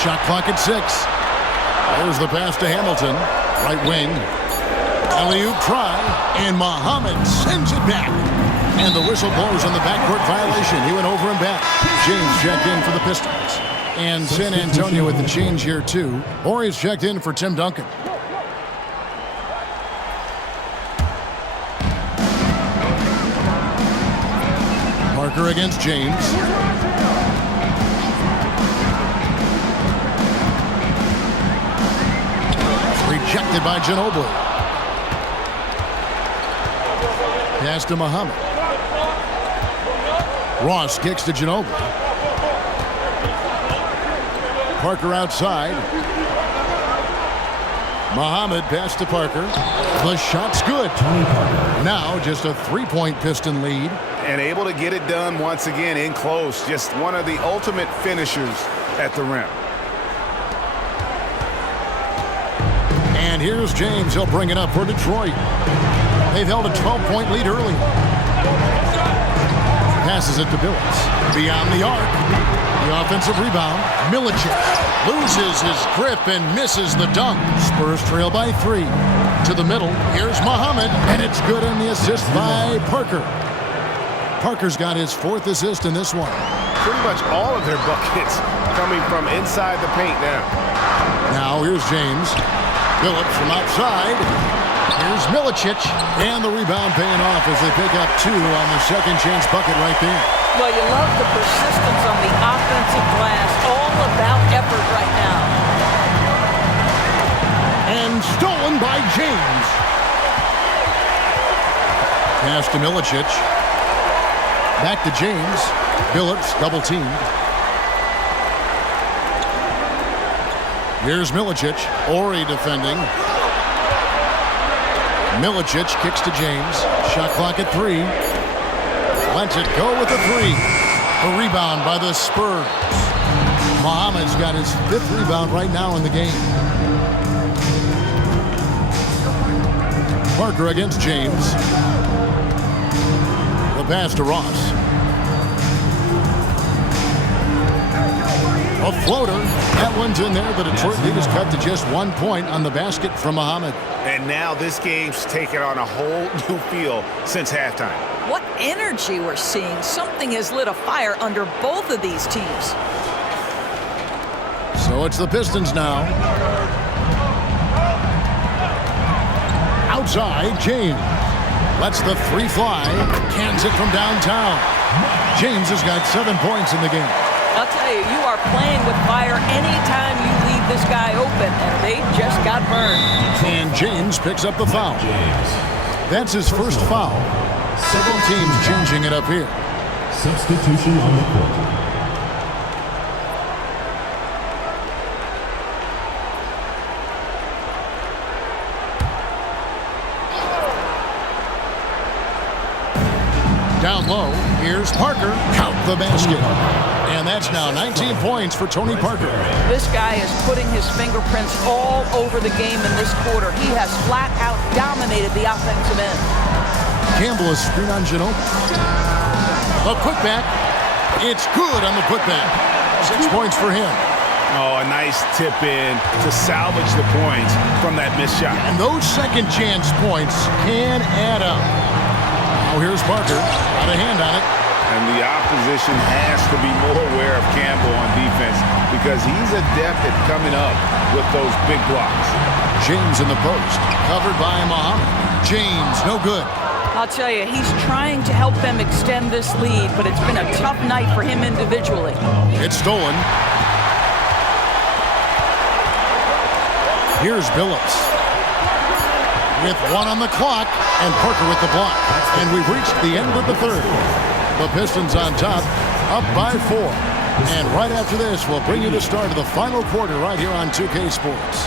Shot clock at 6. There's the pass to Hamilton. Right wing. Alley-oop try. And Muhammad sends it back. And the whistle blows on the backcourt violation. He went over and back. James checked in for the Pistons. And San Antonio with the change here, too. Horry's checked in for Tim Duncan. Parker against James. Rejected by Ginobili. Pass to Muhammad. Ross kicks to Ginobili. Parker outside. Muhammad pass to Parker. The shot's good. Now just a 3-point Piston lead. And able to get it done once again in close. Just one of the ultimate finishers at the rim. And here's James. He'll bring it up for Detroit. They've held a 12-point lead early. Passes it to Billups. Beyond the arc. The offensive rebound. Milicic loses his grip and misses the dunk. Spurs trail by 3. To the middle. Here's Muhammad. And it's good on the assist by Parker. Parker's got his 4th assist in this one. Pretty much all of their buckets coming from inside the paint now. Now here's James. Billups from outside. Here's Milicic. And the rebound paying off as they pick up 2 on the second chance bucket right there. Well, you love the persistence on the offensive glass. All about effort right now. And stolen by James. Pass to Milicic. Back to James. Billups double teamed. Here's Milicic. Horry defending. Milicic kicks to James. Shot clock at 3. Lets it go with a 3. A rebound by the Spurs. Muhammad's got his 5th rebound right now in the game. Parker against James. The pass to Ross. A floater. That one's in there. The Detroit lead is cut to just 1 point on the basket from Muhammad. And now this game's taken on a whole new feel since halftime. What energy we're seeing. Something has lit a fire under both of these teams. So it's the Pistons now. Outside, James. Lets the 3 fly. Cans it from downtown. James has got 7 points in the game. I'll tell you, you are playing with fire anytime you leave this guy open, and they just got burned. And James picks up the foul. That's his first foul. Several teams changing it up here. Substitution on the court. Down low, here's Parker. Count the basket. And that's now 19 points for Tony Parker. This guy is putting his fingerprints all over the game in this quarter. He has flat out dominated the offensive end. Campbell is screen on Ginobili. A putback. It's good on the putback. 6 points for him. Oh, a nice tip in to salvage the points from that missed shot. And those second chance points can add up. Now here's Parker. Got a hand on it. And the opposition has to be more aware of Campbell on defense because he's adept at coming up with those big blocks. James in the post. Covered by Muhammad. James, no good. I'll tell you, he's trying to help them extend this lead, but it's been a tough night for him individually. It's stolen. Here's Billups with 1 on the clock, and Parker with the block. And we've reached the end of the third. The Pistons on top, up by 4. And right after this, we'll bring you the start of the final quarter right here on 2K Sports.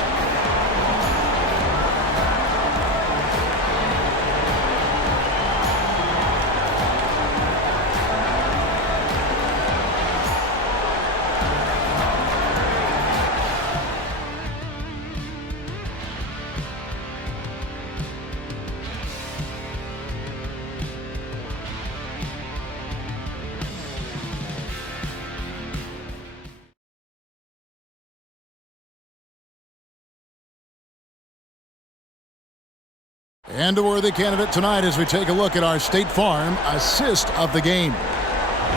And a worthy candidate tonight as we take a look at our State Farm assist of the game.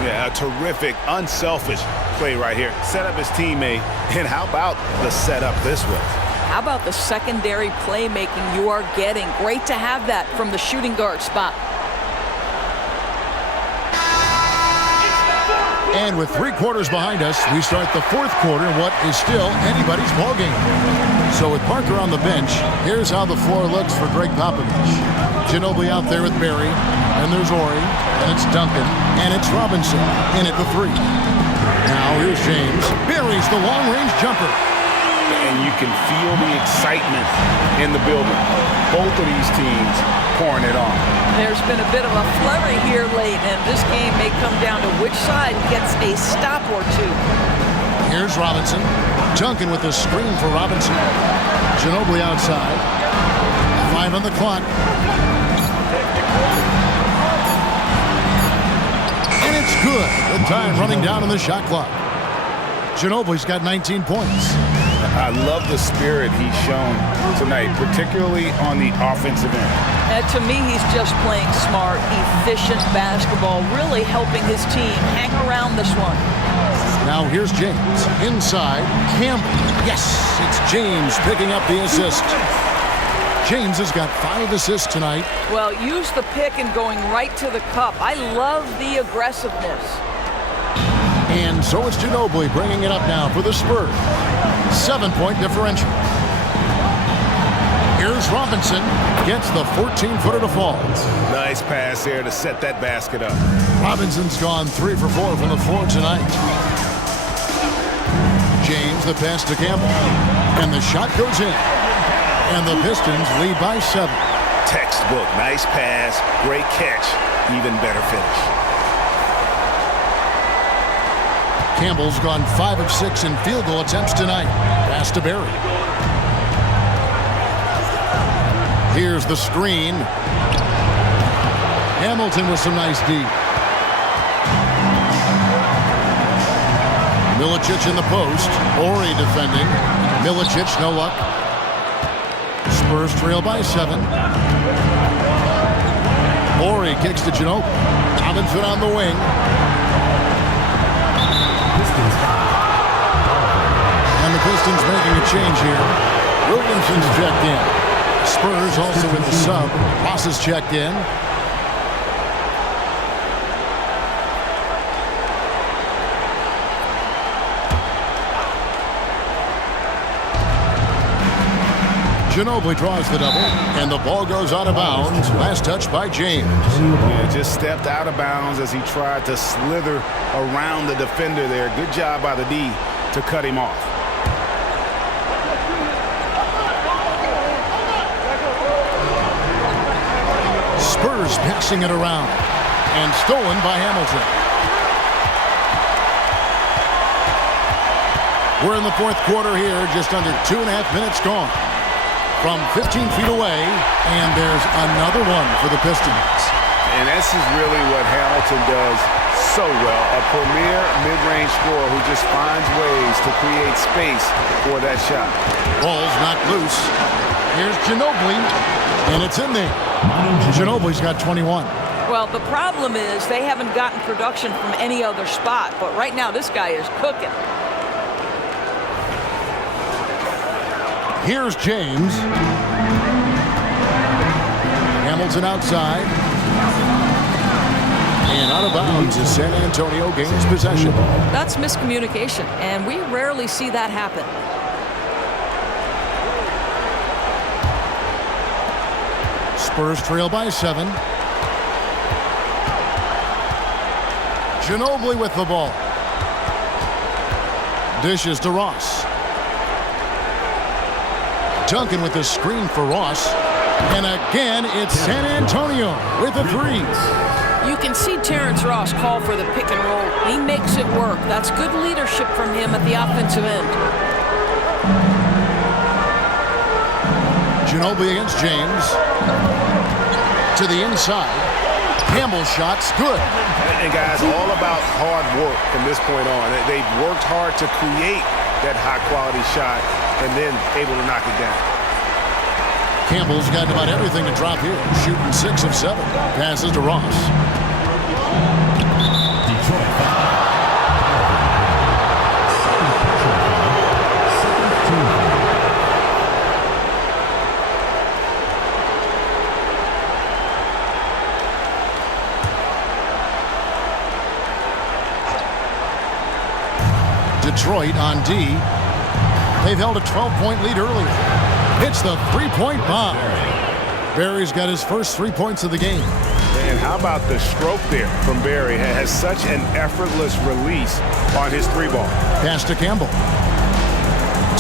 Yeah, a terrific, unselfish play right here. Set up his teammate, and how about the setup this was? How about the secondary playmaking you are getting? Great to have that from the shooting guard spot. And with 3 quarters behind us, we start the 4th quarter in what is still anybody's ballgame. So with Parker on the bench, here's how the floor looks for Greg Popovich. Ginobili out there with Barry, and there's Ori, and it's Duncan, and it's Robinson in at the 3. Now here's James. Barry's the long-range jumper. And you can feel the excitement in the building. Both of these teams pouring it on. There's been a bit of a flurry here late, and this game may come down to which side gets a stop or 2. Here's Robinson. Duncan with the screen for Robinson. Ginobili outside. 5 on the clock. And it's good. The time running down on the shot clock. Ginobili's got 19 points. I love the spirit he's shown tonight, particularly on the offensive end. To me, he's just playing smart, efficient basketball, really helping his team hang around this one. Now here's James. Inside, Campbell. Yes, it's James picking up the assist. James has got 5 assists tonight. Well, use the pick and going right to the cup. I love the aggressiveness. And so it's Ginobili bringing it up now for the Spurs. 7-point differential. Here's Robinson. Gets the 14-footer to fall. Nice pass there to set that basket up. Robinson's gone 3 for 4 from the floor tonight. James the pass to Campbell. And the shot goes in. And the Pistons lead by 7. Textbook. Nice pass. Great catch. Even better finish. Campbell's gone 5 of 6 in field goal attempts tonight. Pass to Barry. Here's the screen. Hamilton with some nice D. Milicic in the post. Ori defending. Milicic, no luck. Spurs trail by 7. Ori kicks to Ginobili. Robinson on the wing. And the Pistons making a change here. Williamson's checked in. Spurs also in the sub. Ross is checked in. Ginobili draws the double, and the ball goes out of bounds. Last touch by James. Yeah, just stepped out of bounds as he tried to slither around the defender there. Good job by the D to cut him off. Spurs passing it around, and stolen by Hamilton. We're in the 4th quarter here, just under 2.5 minutes gone. From 15 feet away, and there's another one for the Pistons. And this is really what Hamilton does so well. A premier mid-range scorer who just finds ways to create space for that shot. Ball's knocked loose. Here's Ginobili, and it's in there. Ginobili's got 21. Well, the problem is they haven't gotten production from any other spot, but right now this guy is cooking. Here's James. Hamilton outside. out of bounds as San Antonio gains possession. That's miscommunication, and we rarely see that happen. Spurs trail by 7. Ginobili with the ball. Dishes to Ross. Duncan with the screen for Ross. And again, it's San Antonio with a 3. You can see Terrence Ross call for the pick and roll. He makes it work. That's good leadership from him at the offensive end. Ginobili against James. To the inside. Campbell's shot's good. And guys, all about hard work from this point on. They've worked hard to create that high-quality shot and then able to knock it down. Campbell's got about everything to drop here. Shooting 6 of 7. Passes to Ross. Detroit on D. They've held a 12-point lead earlier. Hits the three-point bomb. Barry's got his first 3 points of the game. And how about the stroke there from Barry? Has such an effortless release on his 3-ball. Pass to Campbell.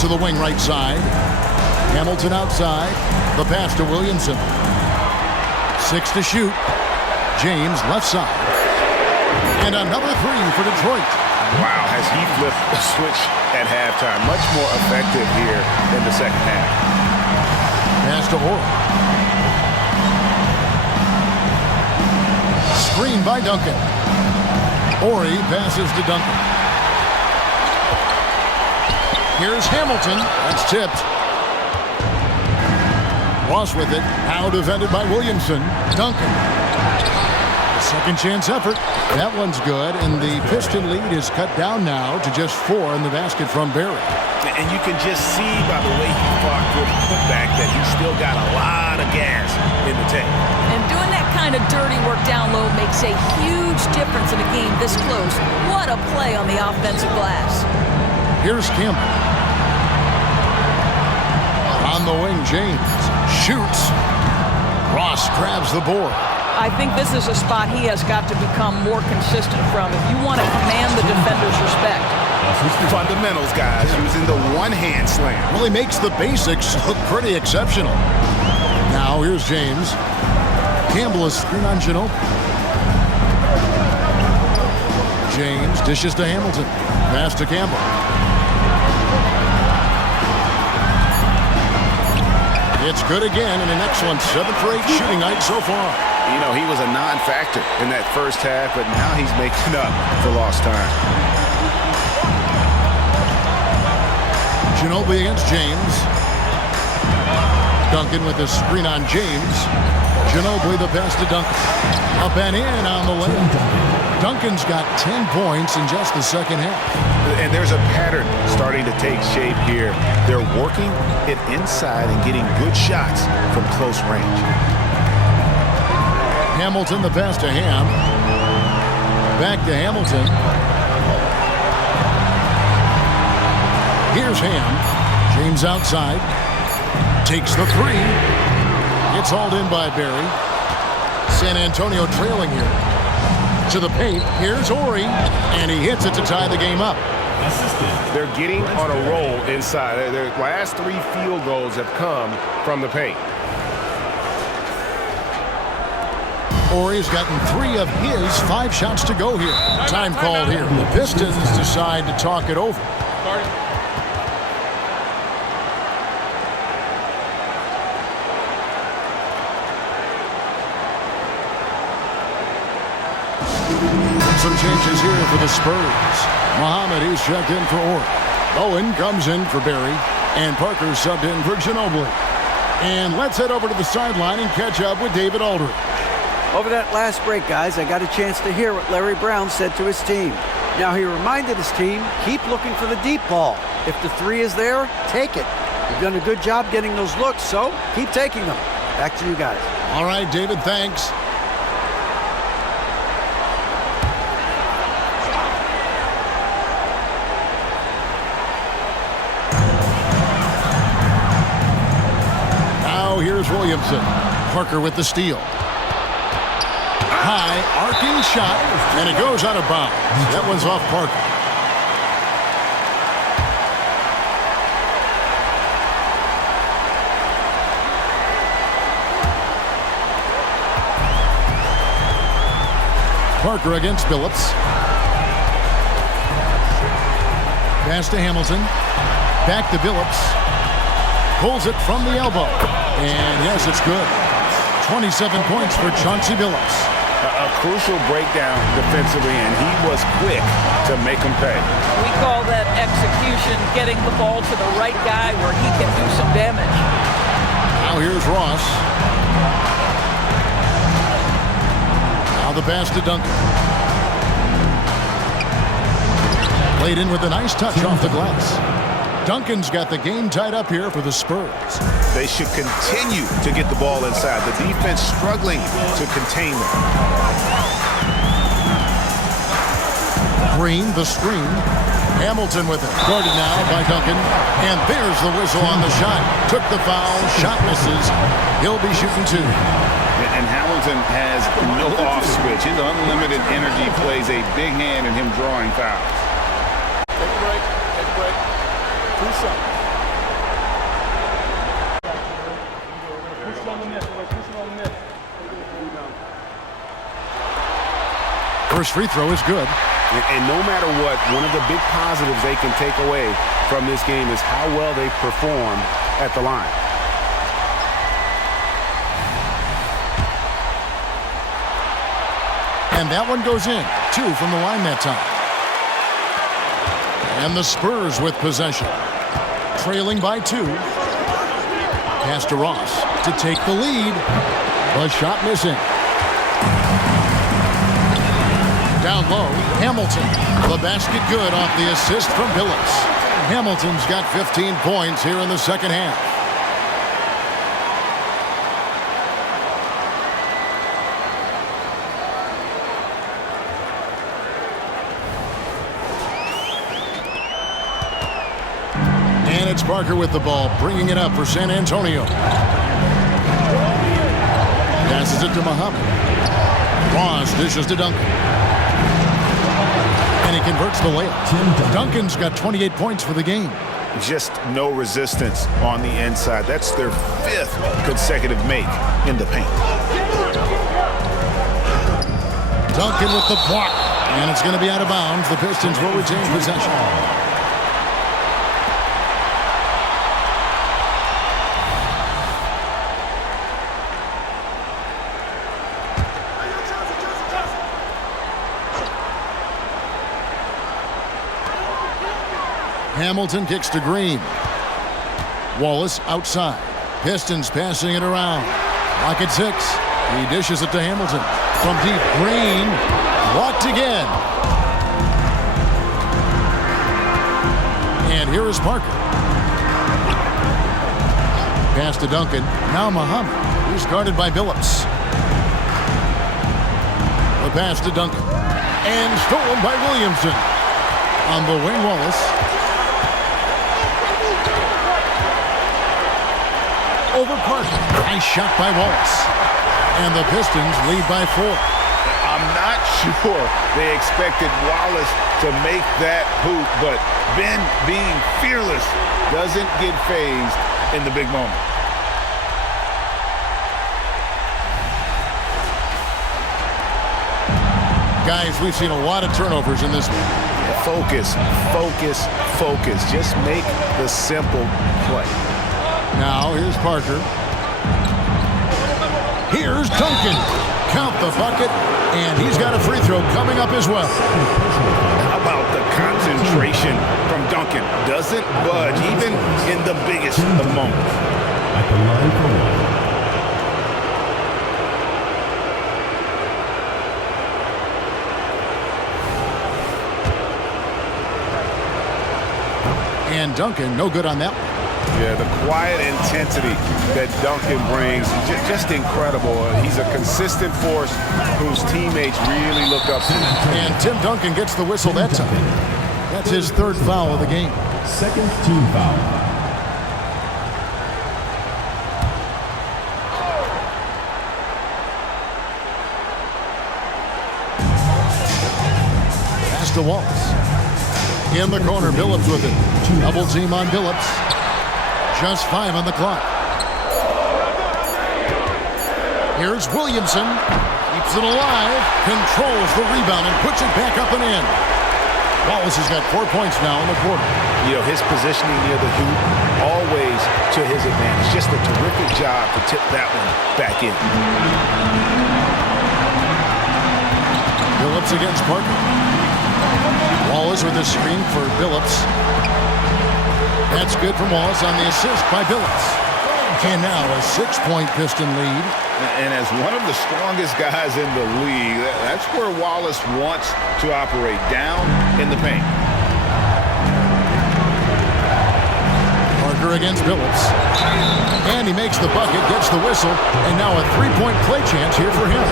To the wing right side. Hamilton outside. The pass to Williamson. 6 to shoot. James left side. And another 3 for Detroit. Wow, has he flipped the switch at halftime. Much more effective here in the second half. Pass to Orr. Screen by Duncan. Ori passes to Duncan. Here's Hamilton. That's tipped. Ross with it. Now defended by Williamson. Duncan. Second chance effort. That one's good, and the Piston lead is cut down now to just 4 in the basket from Barry. And you can just see by the way he fought for the putback that he's still got a lot of gas in the tank. And doing that kind of dirty work down low makes a huge difference in a game this close. What a play on the offensive glass. Here's Campbell. On the wing, James shoots. Ross grabs the board. I think this is a spot he has got to become more consistent from if you want to command the defender's respect. Fundamentals, guys, using the one-hand slam. Well, he makes the basics look pretty exceptional. Now here's James. Campbell is screen on Ginobili. James dishes to Hamilton. Pass to Campbell. It's good again, and an excellent 7 for 8 shooting night so far. You know, he was a non-factor in that first half, but now he's making up for lost time. Ginobili against James. Duncan with a screen on James. Ginobili the pass to Duncan. Up and in on the lane. Duncan's got 10 points in just the second half. And there's a pattern starting to take shape here. They're working it inside and getting good shots from close range. Hamilton the pass to Ham. Back to Hamilton. Here's Ham. James outside. Takes the 3. It's hauled in by Barry. San Antonio trailing here. To the paint. Here's Ori. And he hits it to tie the game up. They're getting on a roll inside. Their last 3 field goals have come from the paint. Ori's gotten 3 of his 5 shots to go here. Time called here. The Pistons decide to talk it over. Some changes here for the Spurs. Muhammad is checked in for Orr. Owen comes in for Barry. And Parker subbed in for Ginobili. And let's head over to the sideline and catch up with David Aldridge. Over that last break, guys, I got a chance to hear what Larry Brown said to his team. Now, he reminded his team, keep looking for the deep ball. If the 3 is there, take it. You've done a good job getting those looks, so keep taking them. Back to you guys. All right, David, thanks. grabs it. Parker with the steal. High, arcing shot, and it goes out of bounds. That one's off Parker. Parker against Billups. Pass to Hamilton. Back to Billups. Pulls it from the elbow. And yes, it's good. 27 points for Chauncey Billups. A crucial breakdown defensively, and he was quick to make him pay. We call that execution, getting the ball to the right guy where he can do some damage. Now here's Ross. Now the pass to Duncan. Played in with a nice touch off the glass. Duncan's got the game tied up here for the Spurs. They should continue to get the ball inside. The defense struggling to contain them. Green, the screen. Hamilton with it. Guarded now by Duncan. And there's the whistle on the shot. Took the foul. Shot misses. He'll be shooting two. And Hamilton has no off switch. His unlimited energy plays a big hand in him drawing fouls. Take a break. Take a break. 2 seconds. First free throw is good. And no matter what, one of the big positives they can take away from this game is how well they perform at the line. And that one goes in. 2 from the line that time. And the Spurs with possession. Trailing by 2. Pass to Ross to take the lead. The shot missing. Down low, Hamilton. The basket good off the assist from Billups. Hamilton's got 15 points here in the second half. And it's Parker with the ball, bringing it up for San Antonio. Passes it to Muhammad. Ross dishes to Duncan. And he converts the layup. Duncan's got 28 points for the game. Just no resistance on the inside. That's their 5th consecutive make in the paint. Duncan with the block. And it's going to be out of bounds. The Pistons will retain possession. Hamilton kicks to Green. Wallace outside. Pistons passing it around. Lock at 6. He dishes it to Hamilton. From deep, Green blocked again. And here is Parker. Pass to Duncan. Now Muhammad. He's guarded by Billups. The pass to Duncan. And stolen by Williamson. On the wing, Wallace. Over Parker. Nice shot by Wallace. And the Pistons lead by 4. I'm not sure they expected Wallace to make that hoop, but Ben, being fearless, doesn't get phased in the big moment. Guys, we've seen a lot of turnovers in this one. Focus, focus, focus. Just make the simple play. Now, here's Parker. Here's Duncan. Count the bucket, and he's got a free throw coming up as well. How about the concentration from Duncan? Doesn't budge, even in the biggest of moments. At the line for 1. And Duncan, no good on that one. Yeah, the quiet intensity that Duncan brings, just incredible. He's a consistent force whose teammates really look up to. And Tim Duncan gets the whistle that time. That's his 3rd foul of the game. 2nd team foul. to Wallace. In the corner, Billups with it. Double team on Billups. Just 5 on the clock. Here's Williamson. Keeps it alive. Controls the rebound and puts it back up and in. Wallace has got 4 points now in the quarter. You know, his positioning near the hoop, always to his advantage. Just a terrific job to tip that one back in. Billups against Parker. Wallace with a screen for Billups. That's good from Wallace on the assist by Billups. And now a 6-point Piston lead. And as one of the strongest guys in the league, that's where Wallace wants to operate, down in the paint. Parker against Billups. And he makes the bucket, gets the whistle, and now a 3-point play chance here for him.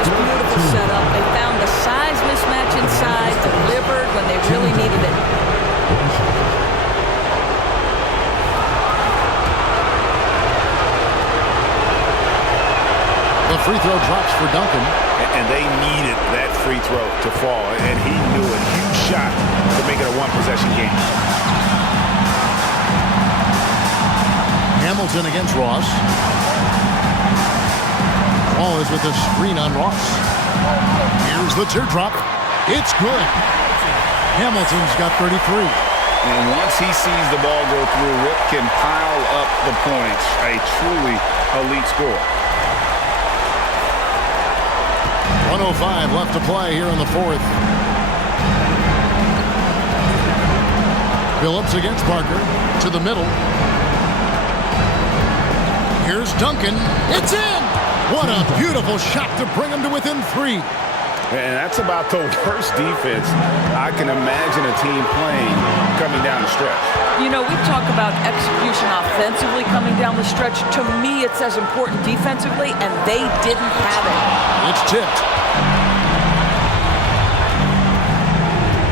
Just beautiful setup. They found the size mismatch inside, delivered when they really needed it. The free throw drops for Duncan. And they needed that free throw to fall. And he knew a huge shot to make it a one-possession game. Hamilton against Ross. Wallace with a screen on Ross. Here's the teardrop. It's good. Hamilton's got 33. And once he sees the ball go through, Rip can pile up the points. A truly elite score. 1:05 left to play here in the fourth. Billups against Parker. To the middle. Here's Duncan. It's in! What a beautiful shot to bring him to within 3. And that's about the worst defense I can imagine a team playing coming down the stretch. You know, we talk about execution offensively coming down the stretch. To me, it's as important defensively, and they didn't have it. It's tipped.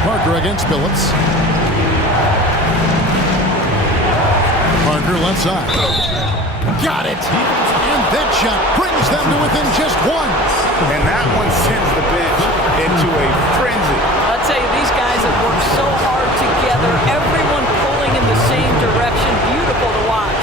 Parker against Billups. Parker left side. Got it! And that shot brings them to within just 1. And that one sends the bench into a frenzy. I'll tell you, these guys have worked so hard together. Everyone pulling in the same direction. Beautiful to watch.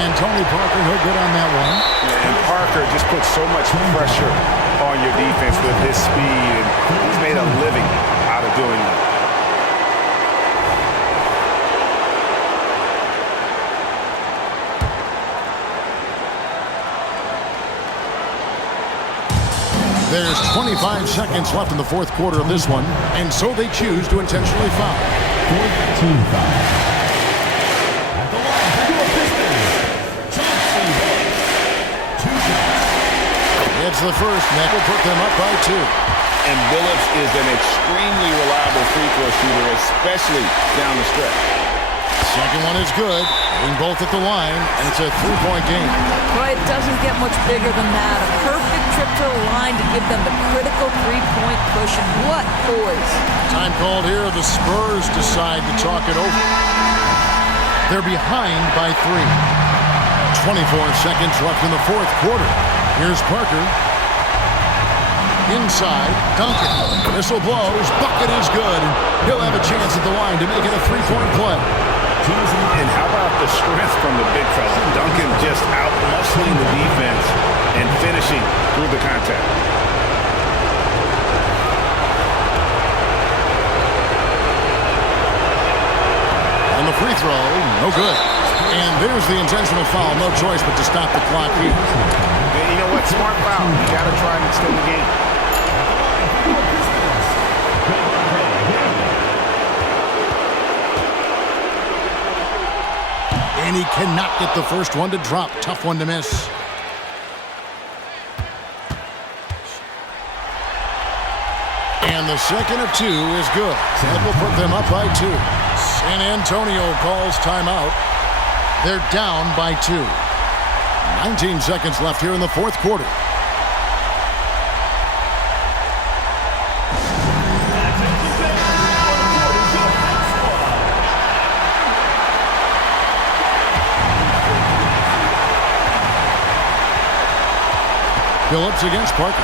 And Tony Parker, no good on that one. And Parker just puts so much pressure on your defense with his speed, and he's made a living out of doing that. There's 25 seconds left in the fourth quarter of this one, and so they choose to intentionally foul. Fourth team foul. It's the first, and that will put them up by 2. And Billups is an extremely reliable free throw shooter, especially down the stretch. Second one is good, hitting both at the line, and it's a 3-point game. Well, it doesn't get much bigger than that. A perfect trip to the line to give them the critical 3-point cushion. What poise. Time called here. The Spurs decide to talk it over. They're behind by 3. 24 seconds left in the fourth quarter. Here's Parker. Inside, Duncan. Whistle blows. Bucket is good. He'll have a chance at the line to make it a 3-point play. And how about the strength from the big fella? Duncan just out-muscling the defense and finishing through the contact. On the free throw, no good. And there's the intentional foul. No choice but to stop the clock here. And you know what? Smart foul. You got to try and extend the game. And he cannot get the first one to drop. Tough one to miss. And the second of 2 is good. That will put them up by 2. San Antonio calls timeout. They're down by 2. 19 seconds left here in the fourth quarter. Phillips against Parker.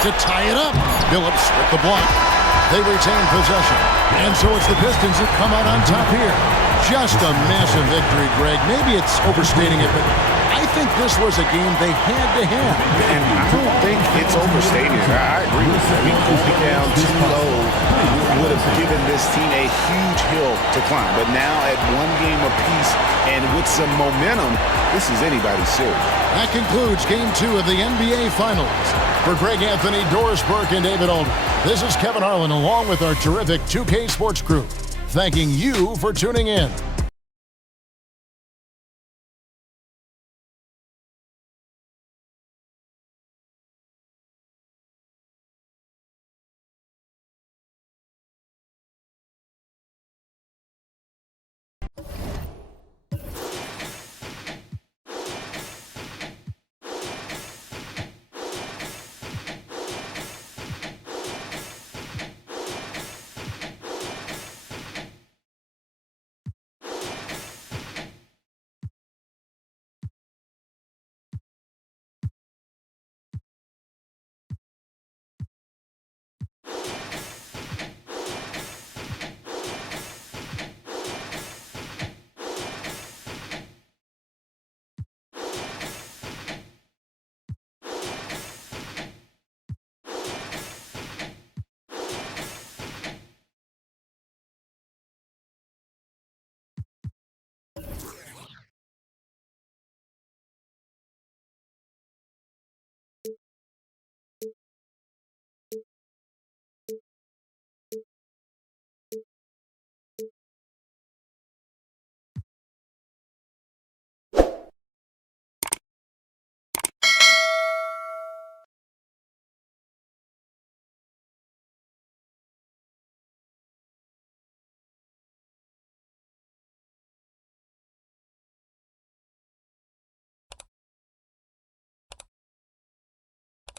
To tie it up. Phillips with the block. They retain possession. And so it's the Pistons that come out on top here. Just a massive victory, Greg. Maybe it's overstating it, but I think this was a game they had to have. And I don't think it's overstated. I agree with you. I mean, going down too low would have given this team a huge hill to climb. But now at one game apiece and with some momentum, this is anybody's series. That concludes Game 2 of the NBA Finals. For Greg Anthony, Doris Burke, and David Aldridge, this is Kevin Harlan along with our terrific 2K Sports crew, thanking you for tuning in.